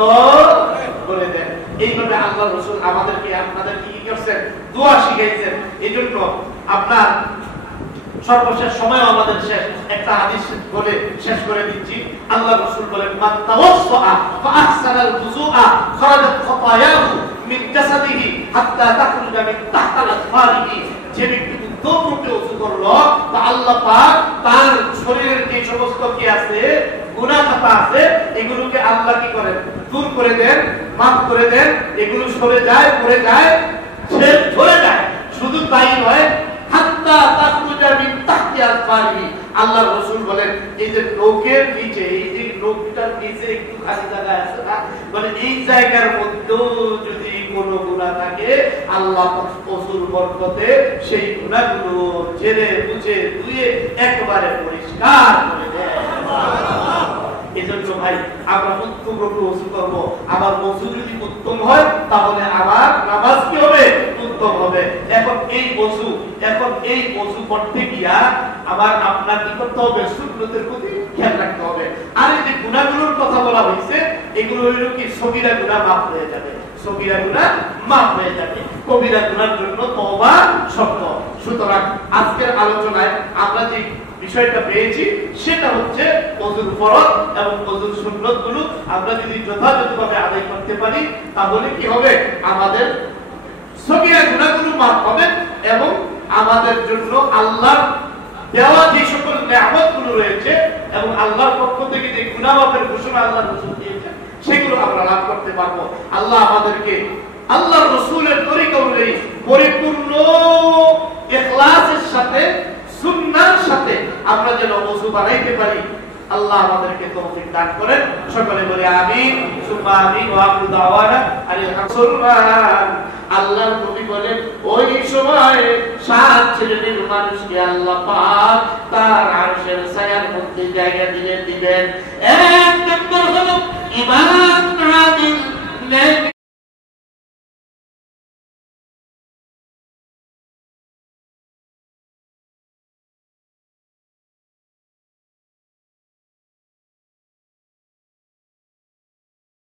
করে দেন এইভাবে আল্লাহ রাসূল আমাদেরকে আপনাদেরকে কি করছেন দোয়া শিখাইছেন এইজন্য আপনার সর্বশেষ সময় আমাদের শেষ একটা হাদিস বলে শেষ করে দিচ্ছি আল্লাহ রাসূল বলেন মান তাওয়াসসা ফাআহসানাল বুযুআ খারাজাত খাতায়াহু মিন জাসাদিহি হাত্তা তাখরুজা মিন তাহতাল আসফারিহি যে ব্যক্তি উত্তমরূপে ওযু করলো তা আল্লাহ পাক তার শরীরের যে সমস্ত কি আছে গুনাহ খাতা আছে এগুলোকে আল্লাহ কি করেন দূর করে দেন মাফ করে দেন এগুলো সরে যায় পড়ে যায় ছেড়ে ধরে যায় শুধু তাই নয় হাত্তা তাখরুজা মিন তাহতি আসফারিহি আল্লাহ রাসূল বলেন এই যে নখের নিচে এই যে নখটার নিচে একটু খালি জায়গা আছে না মানে এই জায়গার মধ্যে যদি কোনো গুনাহ থাকে আল্লাহ ওযুর বরকতে সেই গুনাহগুলো ঝেড়ে মুছে ধুয়ে একবারে পরিষ্কার করে দেয় সুবহানাল্লাহ এজন্য ভাই আমরা উত্তম রূপে ওযু করব আমার ওযু যদি উত্তম হয় তাহলে আমার নামাজ কি হবে উত্তম হবে এখন এই ওযু করতে গিয়া আবার আপনার কি করতে হবে সুন্নতের প্রতি খেয়াল রাখতে হবে আর এই যে গুনাহগুলোর কথা বলা হয়েছে এগুলো হইল কি সগীরা গুনাহ মাফ হয়ে যাবে সগীরা গুনাহ মাফ হয়ে যাবে কবিরা গুনাহর জন্য তওবা শর্ত সুতরাং আজকের আলোচনায় আমরা যে বিষয়টা পেয়েছি সেটা হচ্ছে ওযুর ফরজ এবং ওযুর সুন্নতগুলো আমরা যদি যথাযথভাবে আদায় করতে পারি তাহলে কি হবে আমাদের সগীরা গুনাহগুলো মাফ হবে এবং আমাদের জন্য আল্লাহর দেওয়া যে সকল নিয়ামতগুলো রয়েছে এবং আল্লাহর পক্ষ থেকে যে গুনাহ মাফের ঘোষণা আল্লাহর রাসূল দিয়েছেন সেগুলো আমরা লাভ করতে পারবো আল্লাহ আমাদেরকে আল্লাহর রাসূলের তরিকা অনুযায়ী পরিপূর্ণ ইখলাসের সাথে সুন্নাহর সাথে আমরা যেন ওযু বানাইতে পারি আল্লাহ আমাদেরকে তৌফিক দান করেন সকলে বলি আমিন সুম্মা আমিন ওয়া আখিরু দাওয়ানা আলহামদুলিল্লাহ আল্লাহর নবী বলেন ওই সময় 7 শ্রেণীর মানুষকে আল্লাহ পাক তার আরশের ছায়ার মধ্যে জায়গা দিবেন এক নম্বর হলো ঈমান